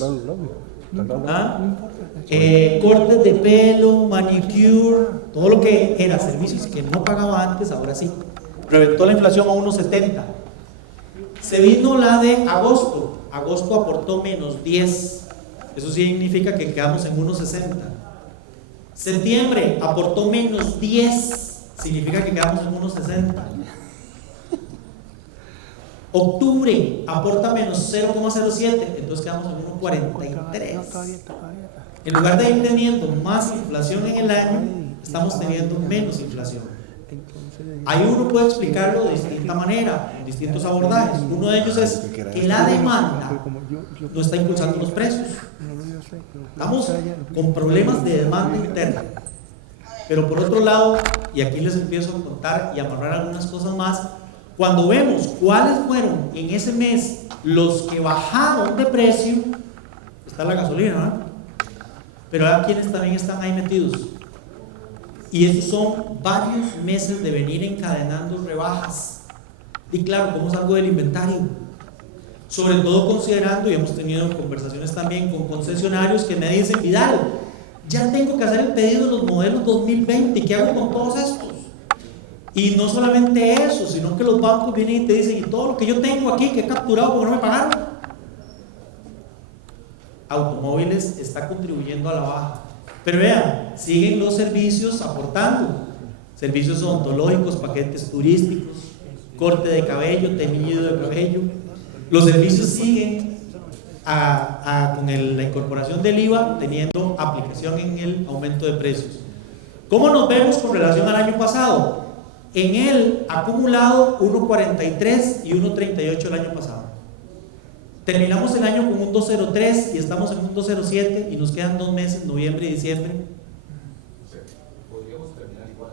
cortes de pelo, manicure, todo lo que era servicios que no pagaba antes, ahora sí. Reventó la inflación a 1,70. Se vino la de agosto. Agosto aportó menos 10. Eso significa que quedamos en 1,60. Septiembre aportó menos 10. Significa que quedamos en 1,60. Octubre aporta menos 0,07. Entonces quedamos en 1,43. En lugar de ir teniendo más inflación en el año, estamos teniendo menos inflación. Ahí uno puede explicarlo de distinta manera, en distintos abordajes. Uno de ellos es que la demanda no está impulsando los precios. Estamos con problemas de demanda interna. Pero por otro lado, y aquí les empiezo a contar y a amarrar algunas cosas más, cuando vemos cuáles fueron en ese mes los que bajaron de precio, está la gasolina, ¿no? Pero hay quienes también están ahí metidos. Y esos son varios meses de venir encadenando rebajas. Y claro, ¿cómo salgo del inventario? Sobre todo considerando, y hemos tenido conversaciones también con concesionarios que me dicen, Vidal, ya tengo que hacer el pedido de los modelos 2020, ¿qué hago con todos estos? Y no solamente eso, sino que los bancos vienen y te dicen, y todo lo que yo tengo aquí que he capturado porque no me pagaron. Automóviles está contribuyendo a la baja. Pero vean, siguen los servicios aportando. Servicios odontológicos, paquetes turísticos, corte de cabello, teñido de cabello. Los servicios siguen con la incorporación del IVA teniendo aplicación en el aumento de precios. ¿Cómo nos vemos con relación al año pasado? En el acumulado 1,43 y 1,38 el año pasado. Terminamos el año con un 2,03 y estamos en un 2,07 y nos quedan 2 meses, noviembre y diciembre. Podríamos terminar igual.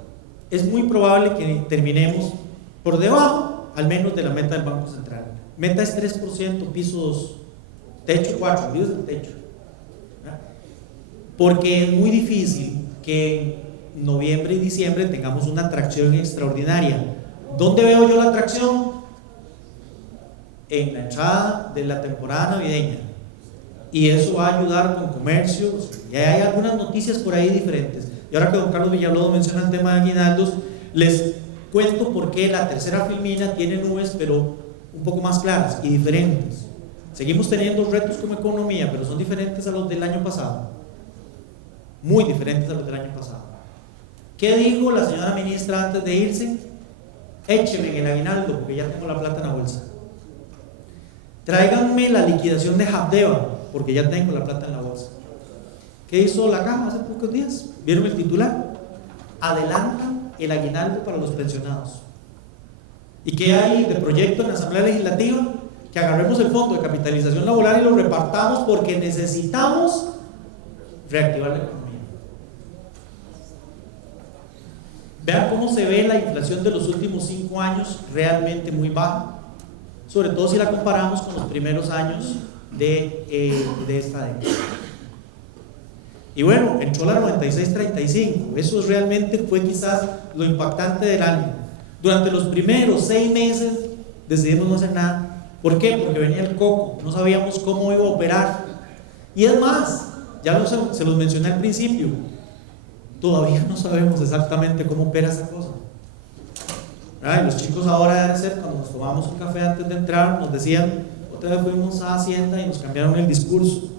Es muy probable que terminemos por debajo, al menos de la meta del Banco Central. Meta es 3%, piso 2, techo 4, amigos del techo. Porque es muy difícil que en noviembre y diciembre tengamos una atracción extraordinaria. ¿Dónde veo yo la atracción? En la entrada de la temporada navideña. Y eso va a ayudar con comercio. Y hay algunas noticias por ahí diferentes. Y ahora que don Carlos Villalobos menciona el tema de aguinaldos, les cuento por qué la tercera filmina tiene nubes, pero un poco más claras y diferentes. Seguimos teniendo retos como economía, pero son diferentes a los del año pasado. Muy diferentes a los del año pasado. ¿Qué dijo la señora ministra antes de irse? Écheme en el aguinaldo, porque ya tengo la plata en la bolsa. Tráiganme la liquidación de Habdeba, porque ya tengo la plata en la bolsa. ¿Qué hizo la Caja hace pocos días? ¿Vieron el titular? adelantan el aguinaldo para los pensionados. ¿Y qué hay de proyecto en la Asamblea Legislativa? Que agarremos el fondo de capitalización laboral y lo repartamos porque necesitamos reactivar la economía. Vean cómo se ve la inflación de los últimos 5 años, realmente muy baja, sobre todo si la comparamos con los primeros años de esta década. Y bueno, entró la 9635, eso realmente fue quizás lo impactante del año. Durante los primeros 6 meses decidimos no hacer nada. ¿Por qué? Porque venía el coco, no sabíamos cómo iba a operar. Y es más, ya se los mencioné al principio, todavía no sabemos exactamente cómo opera esa cosa. Y los chicos ahora deben ser, cuando nos tomamos un café antes de entrar, nos decían, otra vez fuimos a Hacienda y nos cambiaron el discurso.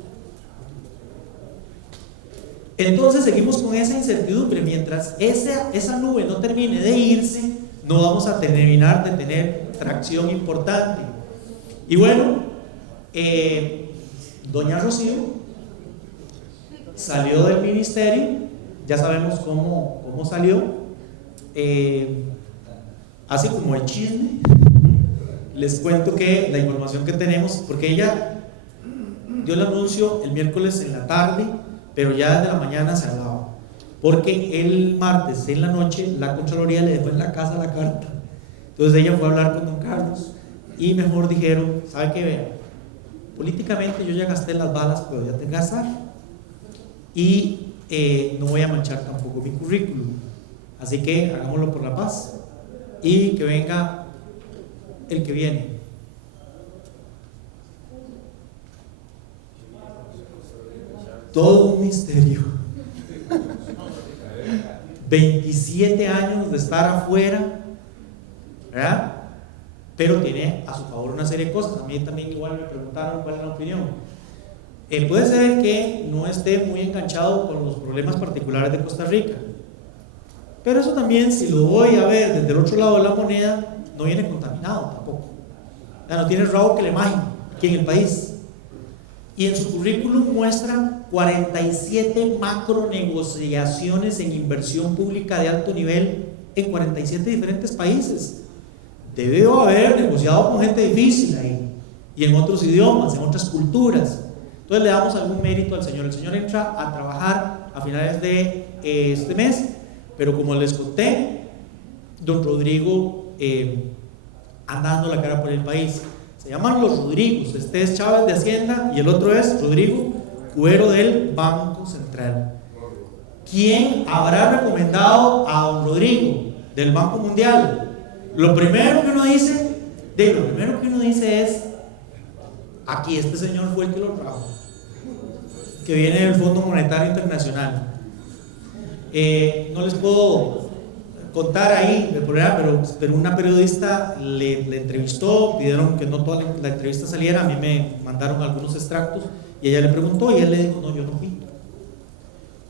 Entonces seguimos con esa incertidumbre. Mientras esa nube no termine de irse, no vamos a terminar de tener tracción importante. Y bueno, doña Rocío salió del ministerio, ya sabemos cómo salió, así como el chisme. Les cuento que la información que tenemos, porque ella dio el anuncio el miércoles en la tarde, pero ya desde la mañana se hablaba, porque el martes en la noche la Contraloría le dejó en la casa la carta. Entonces ella fue a hablar con don Carlos y mejor dijeron, ¿sabe qué? Vea, políticamente yo ya gasté las balas, pero ya tengo que gastar y no voy a manchar tampoco mi currículum, así que hagámoslo por la paz y que venga el que viene. Todo un misterio. 27 años de estar afuera, ¿verdad? Pero tiene a su favor una serie de cosas. A mí también igual me preguntaron cuál es la opinión. Puede ser que no esté muy enganchado con los problemas particulares de Costa Rica, pero eso también, si lo voy a ver desde el otro lado de la moneda, no viene contaminado tampoco. No tiene rabo que le majen aquí en el país. Y en su currículum muestra 47 macro negociaciones en inversión pública de alto nivel en 47 diferentes países. Debió haber negociado con gente difícil ahí, y en otros idiomas, en otras culturas. Entonces le damos algún mérito al señor. El señor entra a trabajar a finales de este mes, pero como les conté, don Rodrigo anda dando la cara por el país. Se llaman los Rodrigos. Este es Chávez de Hacienda y el otro es Rodrigo Cuero del Banco Central. ¿Quién habrá recomendado a don Rodrigo del Banco Mundial? Lo primero que uno dice es: aquí este señor fue el que lo trajo, que viene del Fondo Monetario Internacional. No les puedo contar ahí el programa, pero una periodista le entrevistó, pidieron que no toda la entrevista saliera, a mí me mandaron algunos extractos y ella le preguntó y él le dijo: no, yo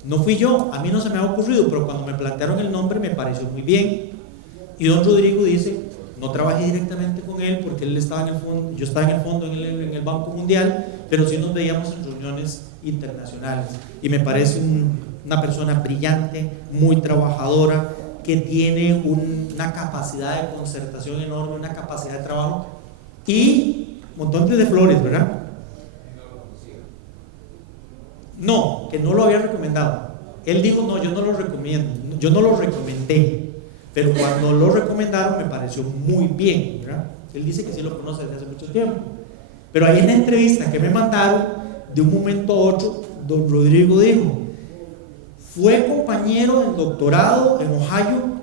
no fui yo, a mí no se me ha ocurrido, pero cuando me plantearon el nombre me pareció muy bien. Y don Rodrigo dice: no trabajé directamente con él porque él estaba en el fondo, yo estaba en el fondo en el Banco Mundial, pero sí nos veíamos en reuniones internacionales, y me parece una persona brillante, muy trabajadora, que tiene una capacidad de concertación enorme, una capacidad de trabajo y montones de flores, ¿verdad? No, que no lo había recomendado. Él dijo: no, yo no lo recomiendo, yo no lo recomendé, pero cuando lo recomendaron me pareció muy bien, ¿verdad? Él dice que sí lo conoce desde hace mucho tiempo, pero ahí en la entrevista que me mandaron, de un momento a otro, don Rodrigo dijo: fue compañero del doctorado en Ohio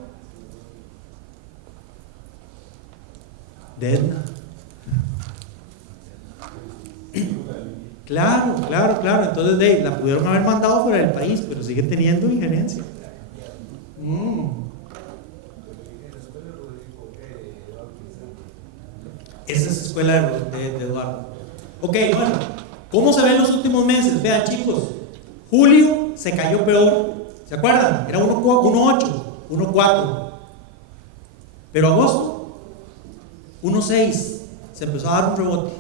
de Edna. Claro. Entonces la pudieron haber mandado fuera del país, pero sigue teniendo injerencia. Esa es la escuela de Eduardo. Ok, bueno, ¿cómo se ven los últimos meses? Vean, chicos, julio se cayó peor, ¿se acuerdan? Era 1.8, 1.4. Pero agosto, 1.6, se empezó a dar un rebote.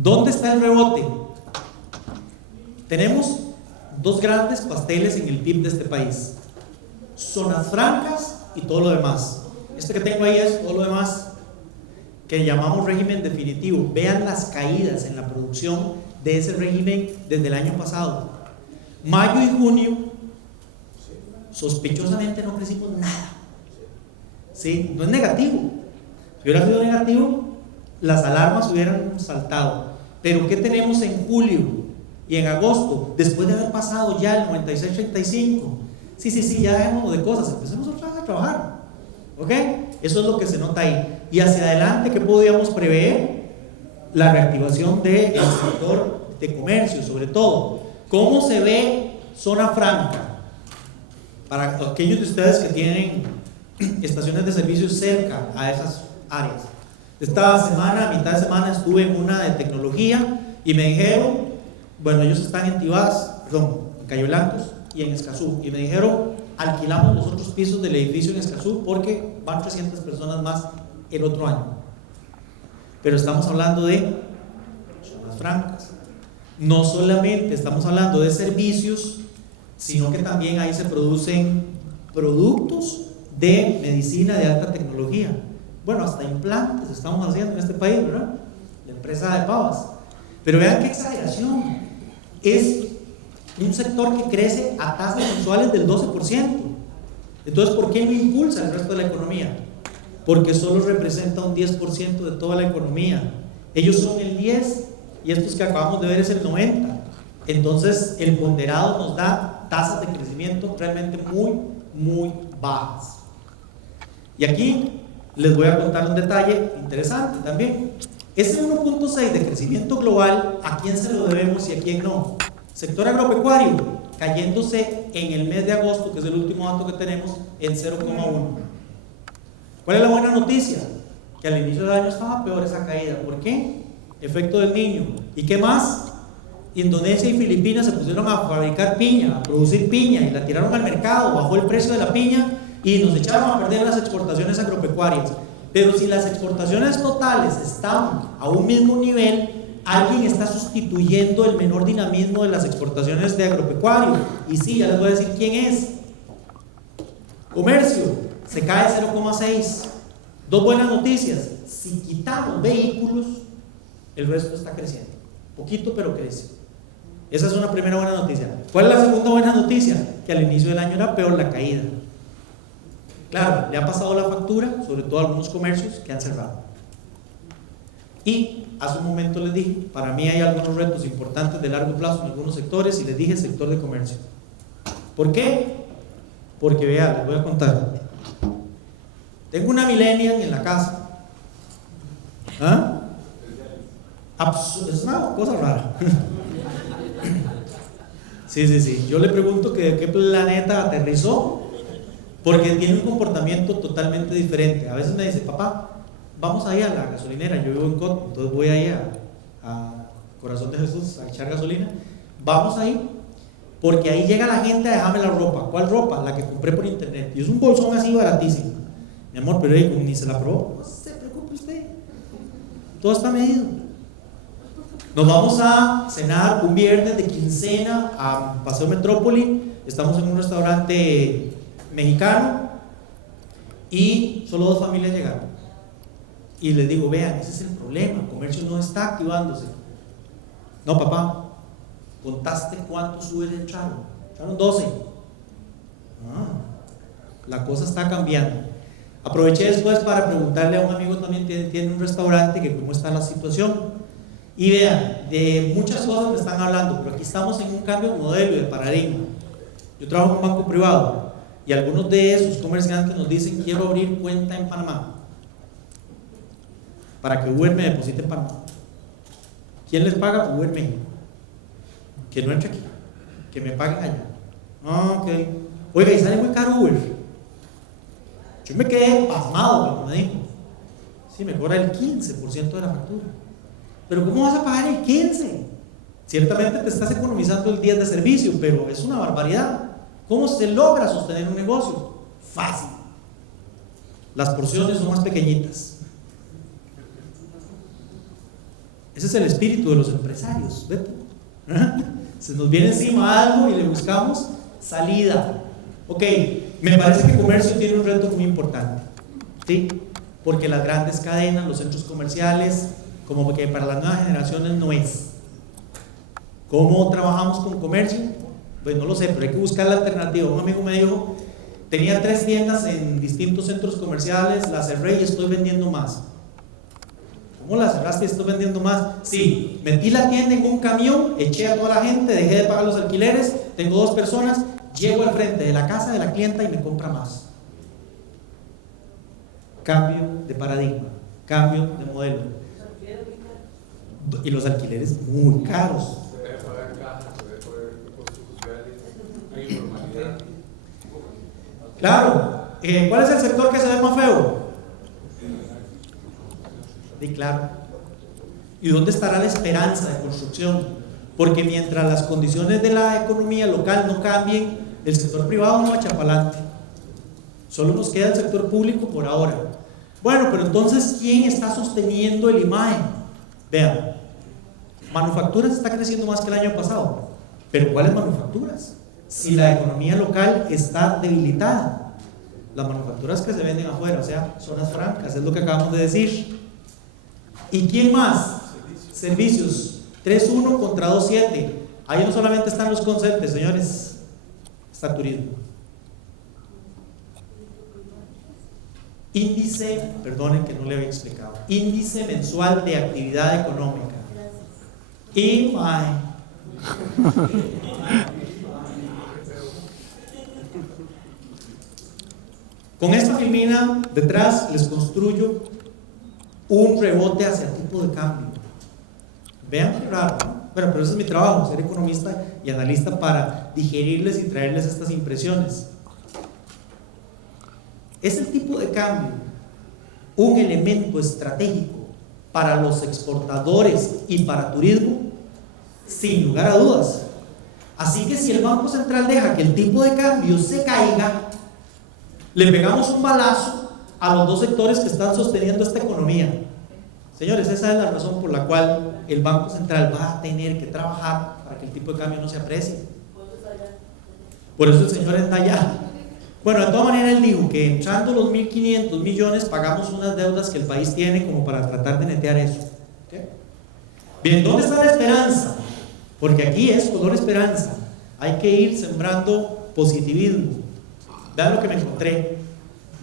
¿Dónde está el rebote? Tenemos dos grandes pasteles en el PIB de este país: zonas francas y todo lo demás. Este que tengo ahí es todo lo demás, que llamamos régimen definitivo. Vean las caídas en la producción de ese régimen desde el año pasado. Mayo y junio, sospechosamente no crecimos nada. ¿Sí? No es negativo. Si hubiera sido negativo, las alarmas hubieran saltado. Pero ¿qué tenemos en julio y en agosto? Después de haber pasado ya el 96-35. Sí, ya dejemos de cosas, empecemos otra vez a trabajar. ¿Ok? Eso es lo que se nota ahí. Y hacia adelante, ¿qué podíamos prever? La reactivación del sector de comercio, sobre todo. ¿Cómo se ve zona franca? Para aquellos de ustedes que tienen estaciones de servicio cerca a esas áreas. Esta semana, a mitad de semana, estuve en una de tecnología y me dijeron, bueno, ellos están en en Cayo Blancos y en Escazú, y me dijeron, alquilamos los otros pisos del edificio en Escazú porque van 300 personas más el otro año. Pero estamos hablando de zonas francas. No solamente estamos hablando de servicios, sino que también ahí se producen productos de medicina de alta tecnología. Bueno, hasta implantes estamos haciendo en este país, ¿verdad? La empresa de Pavas. Pero vean qué exageración. Es un sector que crece a tasas mensuales del 12%. Entonces, ¿por qué no impulsa el resto de la economía? Porque solo representa un 10% de toda la economía. Ellos son el 10% y estos que acabamos de ver es el 90%. Entonces, el ponderado nos da tasas de crecimiento realmente muy bajas. Y aquí les voy a contar un detalle interesante también. Ese 1.6 de crecimiento global, ¿a quién se lo debemos y a quién no? Sector agropecuario, cayéndose en el mes de agosto, que es el último dato que tenemos, en 0,1. ¿Cuál es la buena noticia? Que al inicio del año estaba peor esa caída. ¿Por qué? Efecto del Niño. ¿Y qué más? Indonesia y Filipinas se pusieron a fabricar piña, a producir piña, y la tiraron al mercado, bajó el precio de la piña y nos echaron a perder las exportaciones agropecuarias. Pero si las exportaciones totales están a un mismo nivel, alguien está sustituyendo el menor dinamismo de las exportaciones de agropecuario. Y sí, ya les voy a decir quién es. Comercio, se cae 0,6. Dos buenas noticias: si quitamos vehículos, el resto está creciendo. Poquito, pero crece. Esa es una primera buena noticia. ¿Cuál es la segunda buena noticia? Que al inicio del año era peor la caída. Claro, le ha pasado la factura, sobre todo a algunos comercios que han cerrado. Y hace un momento les dije, para mí hay algunos retos importantes de largo plazo en algunos sectores, y les dije sector de comercio. ¿Por qué? Porque vean, les voy a contar. Tengo una millennial en la casa. ¿Ah? Es una cosa rara. Sí. Yo le pregunto que de qué planeta aterrizó, porque tiene un comportamiento totalmente diferente. A veces me dice, papá, vamos ahí a la gasolinera. Yo vivo en Coto, entonces voy ahí a Corazón de Jesús a echar gasolina. Vamos ahí, porque ahí llega la gente a dejarme la ropa. ¿Cuál ropa? La que compré por internet. Y es un bolsón así baratísimo. Mi amor, pero ni se la probó. No se preocupe usted, todo está medido. Nos vamos a cenar un viernes de quincena a Paseo Metrópoli. Estamos en un restaurante mexicano y solo 2 familias llegaron. Y les digo, vean, ese es el problema, el comercio no está activándose. No, papá, ¿contaste cuánto sube el entrado? Entraron 12. La cosa está cambiando. Aproveché después para preguntarle a un amigo también que tiene un restaurante, que cómo está la situación. Y vean, de muchas cosas me están hablando, pero aquí estamos en un cambio de modelo y de paradigma. Yo trabajo en un banco privado y algunos de esos comerciantes nos dicen: quiero abrir cuenta en Panamá para que Uber me deposite en Panamá. ¿Quién les paga? Uber México. Que no entre aquí, que me paguen allá. Ok. Oiga, y sale muy caro Uber. Yo me quedé pasmado cuando me dijo: sí, me cobra el 15% de la factura. Pero ¿cómo vas a pagar el 15%? Ciertamente te estás economizando el 10% de servicio, pero es una barbaridad. ¿Cómo se logra sostener un negocio? Fácil. Las porciones son más pequeñitas. Ese es el espíritu de los empresarios. Se nos viene encima algo y le buscamos salida. Ok, me parece que comercio tiene un reto muy importante, ¿sí? Porque las grandes cadenas, los centros comerciales, como que para las nuevas generaciones no es. ¿Cómo trabajamos con comercio? Pues no lo sé, pero hay que buscar la alternativa. Un amigo me dijo, tenía 3 tiendas en distintos centros comerciales, las cerré y estoy vendiendo más. ¿Cómo la cerraste y estoy vendiendo más? Sí, metí la tienda en un camión, eché a toda la gente, dejé de pagar los alquileres, tengo 2 personas, llego al frente de la casa de la clienta y me compra más. Cambio de paradigma, cambio de modelo. Y los alquileres muy caros. Se debe pagar cajas, se debe pagar costos sociales, hay informalidad. Claro, ¿cuál es el sector que se ve más feo? Sí, claro. ¿Y dónde estará la esperanza de construcción? Porque mientras las condiciones de la economía local no cambien, el sector privado no va a echar para adelante. Solo nos queda el sector público por ahora. Bueno, pero entonces, ¿quién está sosteniendo el imagen? Vean, manufacturas está creciendo más que el año pasado. ¿Pero cuáles manufacturas? Si la economía local está debilitada. Las manufacturas que se venden afuera, o sea, zonas francas, es lo que acabamos de decir. ¿Y quién más? Servicios. 3.1 contra 2.7. Ahí no solamente están los conceptos, señores, está turismo. Índice, perdonen que no le había explicado, índice mensual de actividad económica. Con esta filmina detrás les construyo un rebote hacia tipo de cambio. Vean qué raro, ¿no? Bueno, pero ese es mi trabajo, ser economista y analista para digerirles y traerles estas impresiones. Es el tipo de cambio un elemento estratégico para los exportadores y para turismo, sin lugar a dudas. Así que si el Banco Central deja que el tipo de cambio se caiga, le pegamos un balazo a los 2 sectores que están sosteniendo esta economía. Señores, esa es la razón por la cual el Banco Central va a tener que trabajar para que el tipo de cambio no se aprecie. Por eso el señor está allá. Bueno, de todas maneras él dijo que entrando los 1.500 millones pagamos unas deudas que el país tiene como para tratar de netear eso. ¿Okay? Bien, ¿dónde está la esperanza? Porque aquí es color esperanza. Hay que ir sembrando positivismo. Vean lo que me encontré.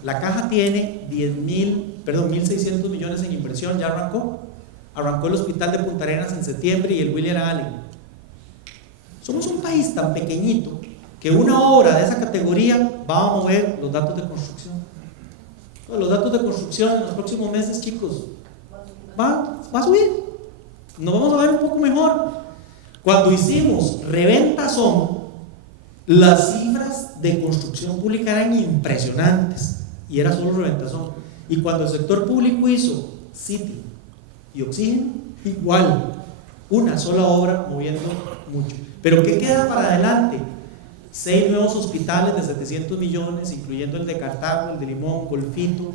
La caja tiene 1.600 millones en inversión. ¿Ya arrancó? Arrancó el hospital de Punta Arenas en septiembre y el William Allen. Somos un país tan pequeñito que una obra de esa categoría va a mover los datos de construcción. Los datos de construcción en los próximos meses, chicos, va a subir. Nos vamos a ver un poco mejor. Cuando hicimos Reventazón, las cifras de construcción pública eran impresionantes y era solo Reventazón. Y cuando el sector público hizo City y Oxígeno, igual, una sola obra moviendo mucho. Pero ¿qué queda para adelante? 6 nuevos hospitales de 700 millones, incluyendo el de Cartago, el de Limón, Golfito,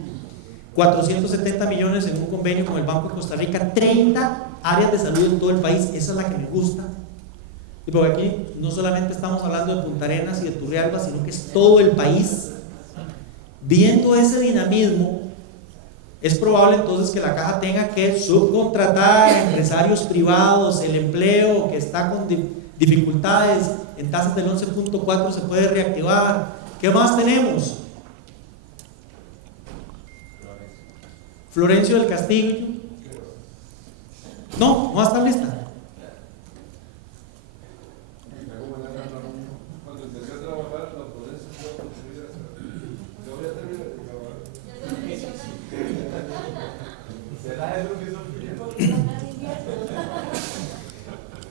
470 millones en un convenio con el Banco de Costa Rica, 30 áreas de salud en todo el país. Esa es la que me gusta. Y porque aquí no solamente estamos hablando de Punta Arenas y de Turrialba, sino que es todo el país. Viendo ese dinamismo, es probable entonces que la caja tenga que subcontratar a empresarios privados, el empleo que está con dificultades en tasas del 11.4 se puede reactivar. ¿Qué más tenemos? Florencio del Castillo. No va a estar lista. Cuando empecé a trabajar, la pobreza fue construida. Yo voy a terminar de trabajar. ¿Será eso que estoy pidiendo?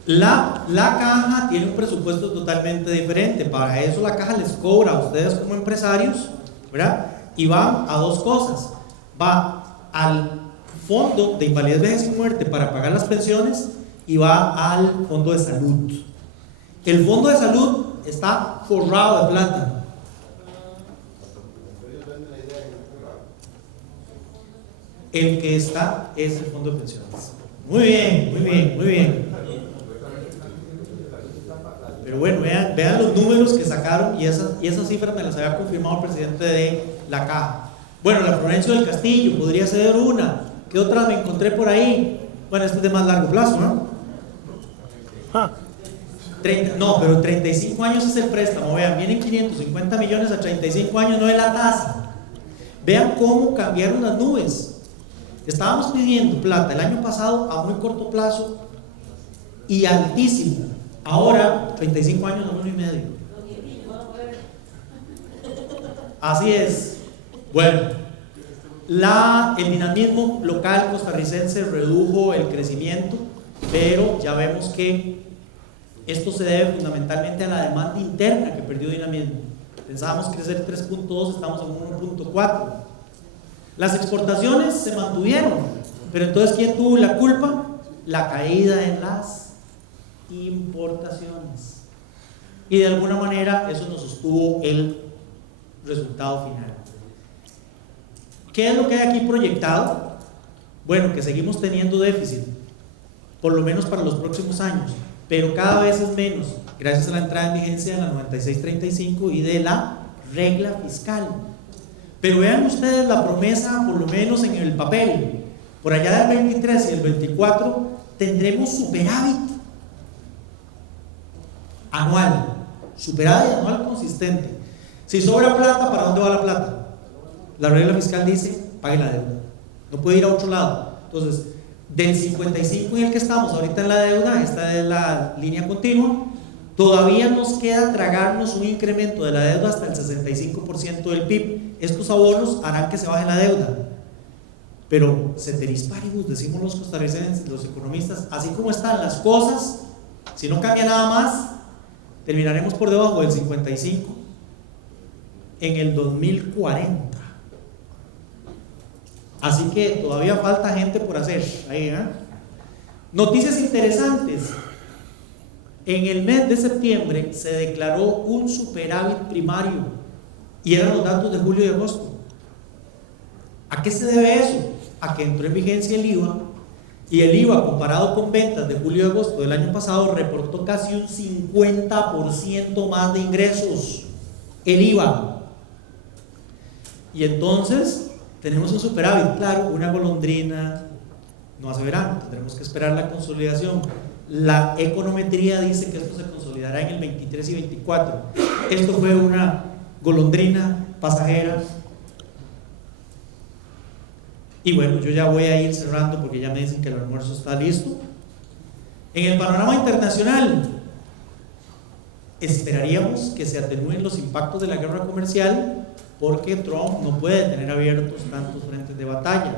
La caja tiene un presupuesto totalmente diferente. Para eso la caja les cobra a ustedes como empresarios, ¿verdad? Y va a 2 cosas. Va al fondo de invalidez, vejez y muerte para pagar las pensiones y va al fondo de salud. El fondo de salud está forrado de plata. El que está es el fondo de pensiones. Muy bien, muy bien, muy bien. Pero bueno, vean los números que sacaron y esas cifras me las había confirmado el presidente de la Caja. Bueno, la Florencio del Castillo podría ser una. ¿Qué otra me encontré por ahí? Bueno, este es de más largo plazo, ¿no? Pero 35 años es el préstamo. Vean, vienen 550 millones a 35 años, no es la tasa. Vean cómo cambiaron las nubes. Estábamos pidiendo plata el año pasado a muy corto plazo y altísimo. Ahora, 35 años a 1,5. Así es. Bueno, el dinamismo local costarricense redujo el crecimiento, pero ya vemos que esto se debe fundamentalmente a la demanda interna que perdió dinamismo. Pensábamos crecer 3.2, estamos en 1.4. Las exportaciones se mantuvieron, pero entonces ¿quién tuvo la culpa? La caída en las importaciones. Y de alguna manera eso nos sostuvo el resultado final. ¿Qué es lo que hay aquí proyectado? Bueno, que seguimos teniendo déficit, por lo menos para los próximos años, pero cada vez es menos, gracias a la entrada en vigencia de la 9635 y de la regla fiscal. Pero vean ustedes la promesa, por lo menos en el papel, por allá del 23 y el 24 tendremos superávit anual, superávit anual consistente. Si sobra plata, ¿para dónde va la plata? La regla fiscal dice, pague la deuda, no puede ir a otro lado. Entonces, del 55 en el que estamos ahorita en la deuda, esta es la línea continua, todavía nos queda tragarnos un incremento de la deuda hasta el 65% del PIB. Estos abonos harán que se baje la deuda, pero ceteris paribus, decimos los costarricenses, los economistas, así como están las cosas, si no cambia nada más, terminaremos por debajo del 55 en el 2040. Así que todavía falta gente por hacer ahí, ¿eh? Noticias interesantes. En el mes de septiembre se declaró un superávit primario y eran los datos de julio y agosto. ¿A qué se debe eso? A que entró en vigencia el IVA, y el IVA comparado con ventas de julio y agosto del año pasado reportó casi un 50% más de ingresos, el IVA. Y entonces tenemos un superávit. Claro, una golondrina no hace verano, tendremos que esperar la consolidación. La econometría dice que esto se consolidará en el 23 y 24. Esto fue una golondrina pasajera. Y bueno, yo ya voy a ir cerrando porque ya me dicen que el almuerzo está listo. En el panorama internacional, esperaríamos que se atenúen los impactos de la guerra comercial, porque Trump no puede tener abiertos tantos frentes de batalla.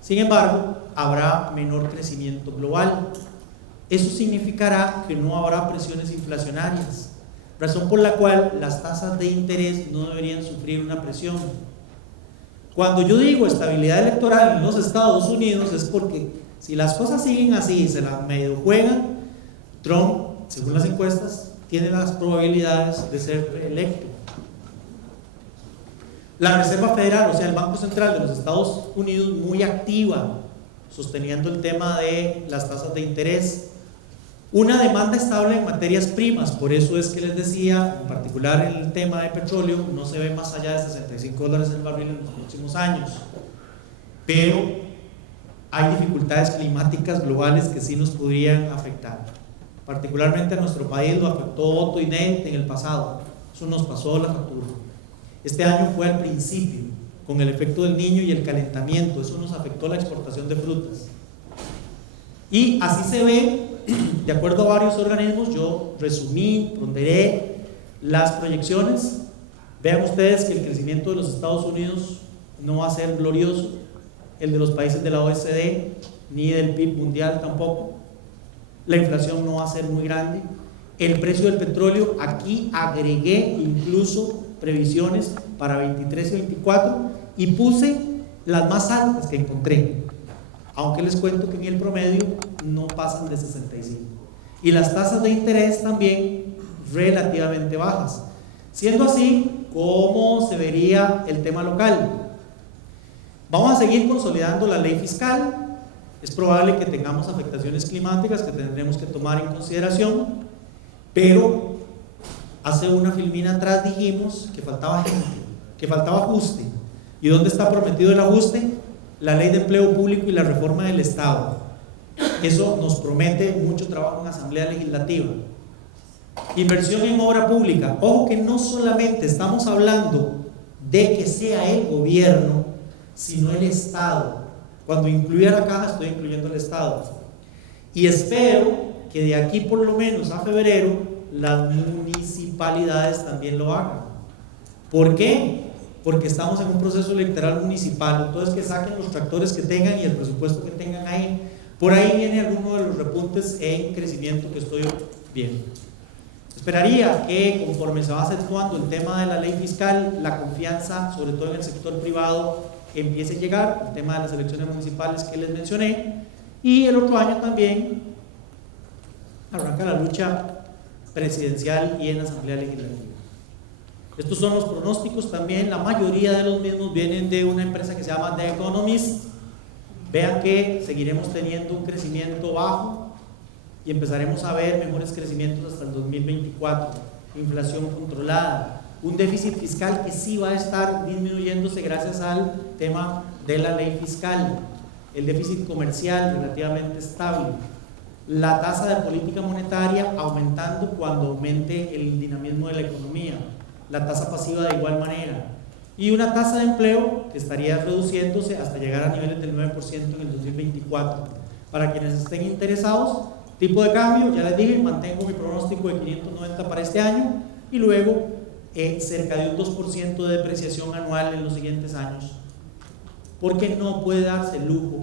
Sin embargo, habrá menor crecimiento global. Eso significará que no habrá presiones inflacionarias, razón por la cual las tasas de interés no deberían sufrir una presión. Cuando yo digo estabilidad electoral en los Estados Unidos es porque si las cosas siguen así, se la medio juegan, Trump, según las encuestas, tiene las probabilidades de ser reelecto. La Reserva Federal, o sea, el Banco Central de los Estados Unidos, muy activa, sosteniendo el tema de las tasas de interés. Una demanda estable en materias primas, por eso es que les decía, en particular en el tema de petróleo, no se ve más allá de $65 el barril en los próximos años. Pero hay dificultades climáticas globales que sí nos podrían afectar. Particularmente a nuestro país lo afectó Otto y Nate en el pasado. Eso nos pasó la factura. Este año fue al principio, con el efecto del Niño y el calentamiento. Eso nos afectó la exportación de frutas. Y así se ve, de acuerdo a varios organismos. Yo resumí, ponderé las proyecciones. Vean ustedes que el crecimiento de los Estados Unidos no va a ser glorioso, el de los países de la OECD, ni del PIB mundial tampoco. La inflación no va a ser muy grande. El precio del petróleo, aquí agregué incluso previsiones para 23 y 24 y puse las más altas que encontré, aunque les cuento que en el promedio no pasan de 65, y las tasas de interés también relativamente bajas. Siendo así, ¿cómo se vería el tema local? Vamos a seguir consolidando la ley fiscal. Es probable que tengamos afectaciones climáticas que tendremos que tomar en consideración, pero hace una filmina atrás dijimos que faltaba gente, que faltaba ajuste. ¿Y dónde está prometido el ajuste? La ley de empleo público y la reforma del Estado. Eso nos promete mucho trabajo en Asamblea Legislativa. Inversión en obra pública. Ojo que no solamente estamos hablando de que sea el gobierno, sino el Estado. Cuando incluya la caja estoy incluyendo el Estado. Y espero que de aquí por lo menos a febrero las municipalidades también lo hagan. ¿Por qué? Porque estamos en un proceso electoral municipal. Entonces que saquen los tractores que tengan y el presupuesto que tengan ahí. Por ahí viene alguno de los repuntes en crecimiento que estoy viendo. Esperaría que conforme se va acentuando el tema de la ley fiscal, la confianza, sobre todo en el sector privado, empiece a llegar, el tema de las elecciones municipales que les mencioné, y el otro año también arranca la lucha presidencial y en la Asamblea Legislativa. Estos son los pronósticos también, la mayoría de los mismos vienen de una empresa que se llama The Economist. Vean que seguiremos teniendo un crecimiento bajo y empezaremos a ver mejores crecimientos hasta el 2024, inflación controlada, un déficit fiscal que sí va a estar disminuyéndose gracias al tema de la ley fiscal, el déficit comercial relativamente estable, la tasa de política monetaria aumentando cuando aumente el dinamismo de la economía, la tasa pasiva de igual manera, y una tasa de empleo que estaría reduciéndose hasta llegar a niveles del 9% en el 2024. Para quienes estén interesados, tipo de cambio, ya les dije, mantengo mi pronóstico de 590 para este año y luego cerca de un 2% de depreciación anual en los siguientes años, porque no puede darse el lujo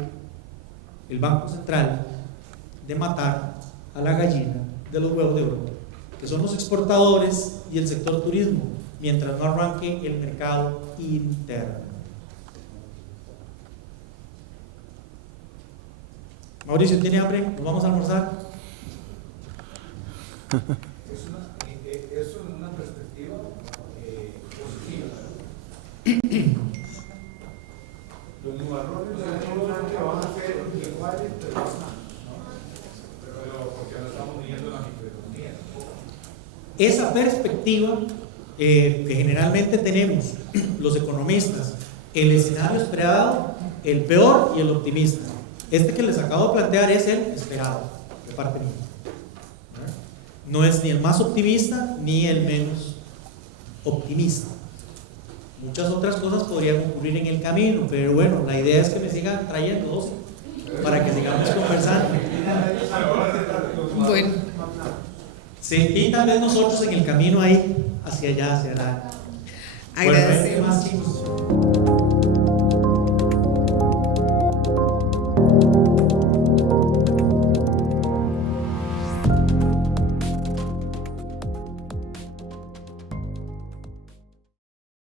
el Banco Central de matar a la gallina de los huevos de oro, que son los exportadores y el sector turismo, mientras no arranque el mercado interno. Mauricio, ¿tiene hambre? ¿Nos vamos a almorzar? Eso en una perspectiva positiva. Los nubarrones que van a ser iguales, pero más, ¿no? Pero porque no estamos viendo la microeconomía. Esa perspectiva que generalmente tenemos los economistas, el escenario esperado, el peor y el optimista. Este que les acabo de plantear es el esperado, de parte mía. No es ni el más optimista ni el menos optimista. Muchas otras cosas podrían ocurrir en el camino, pero bueno, la idea es que me sigan trayendo 12 para que sigamos conversando. Bueno. Sí, y tal vez nosotros en el camino ahí, hacia allá, hacia la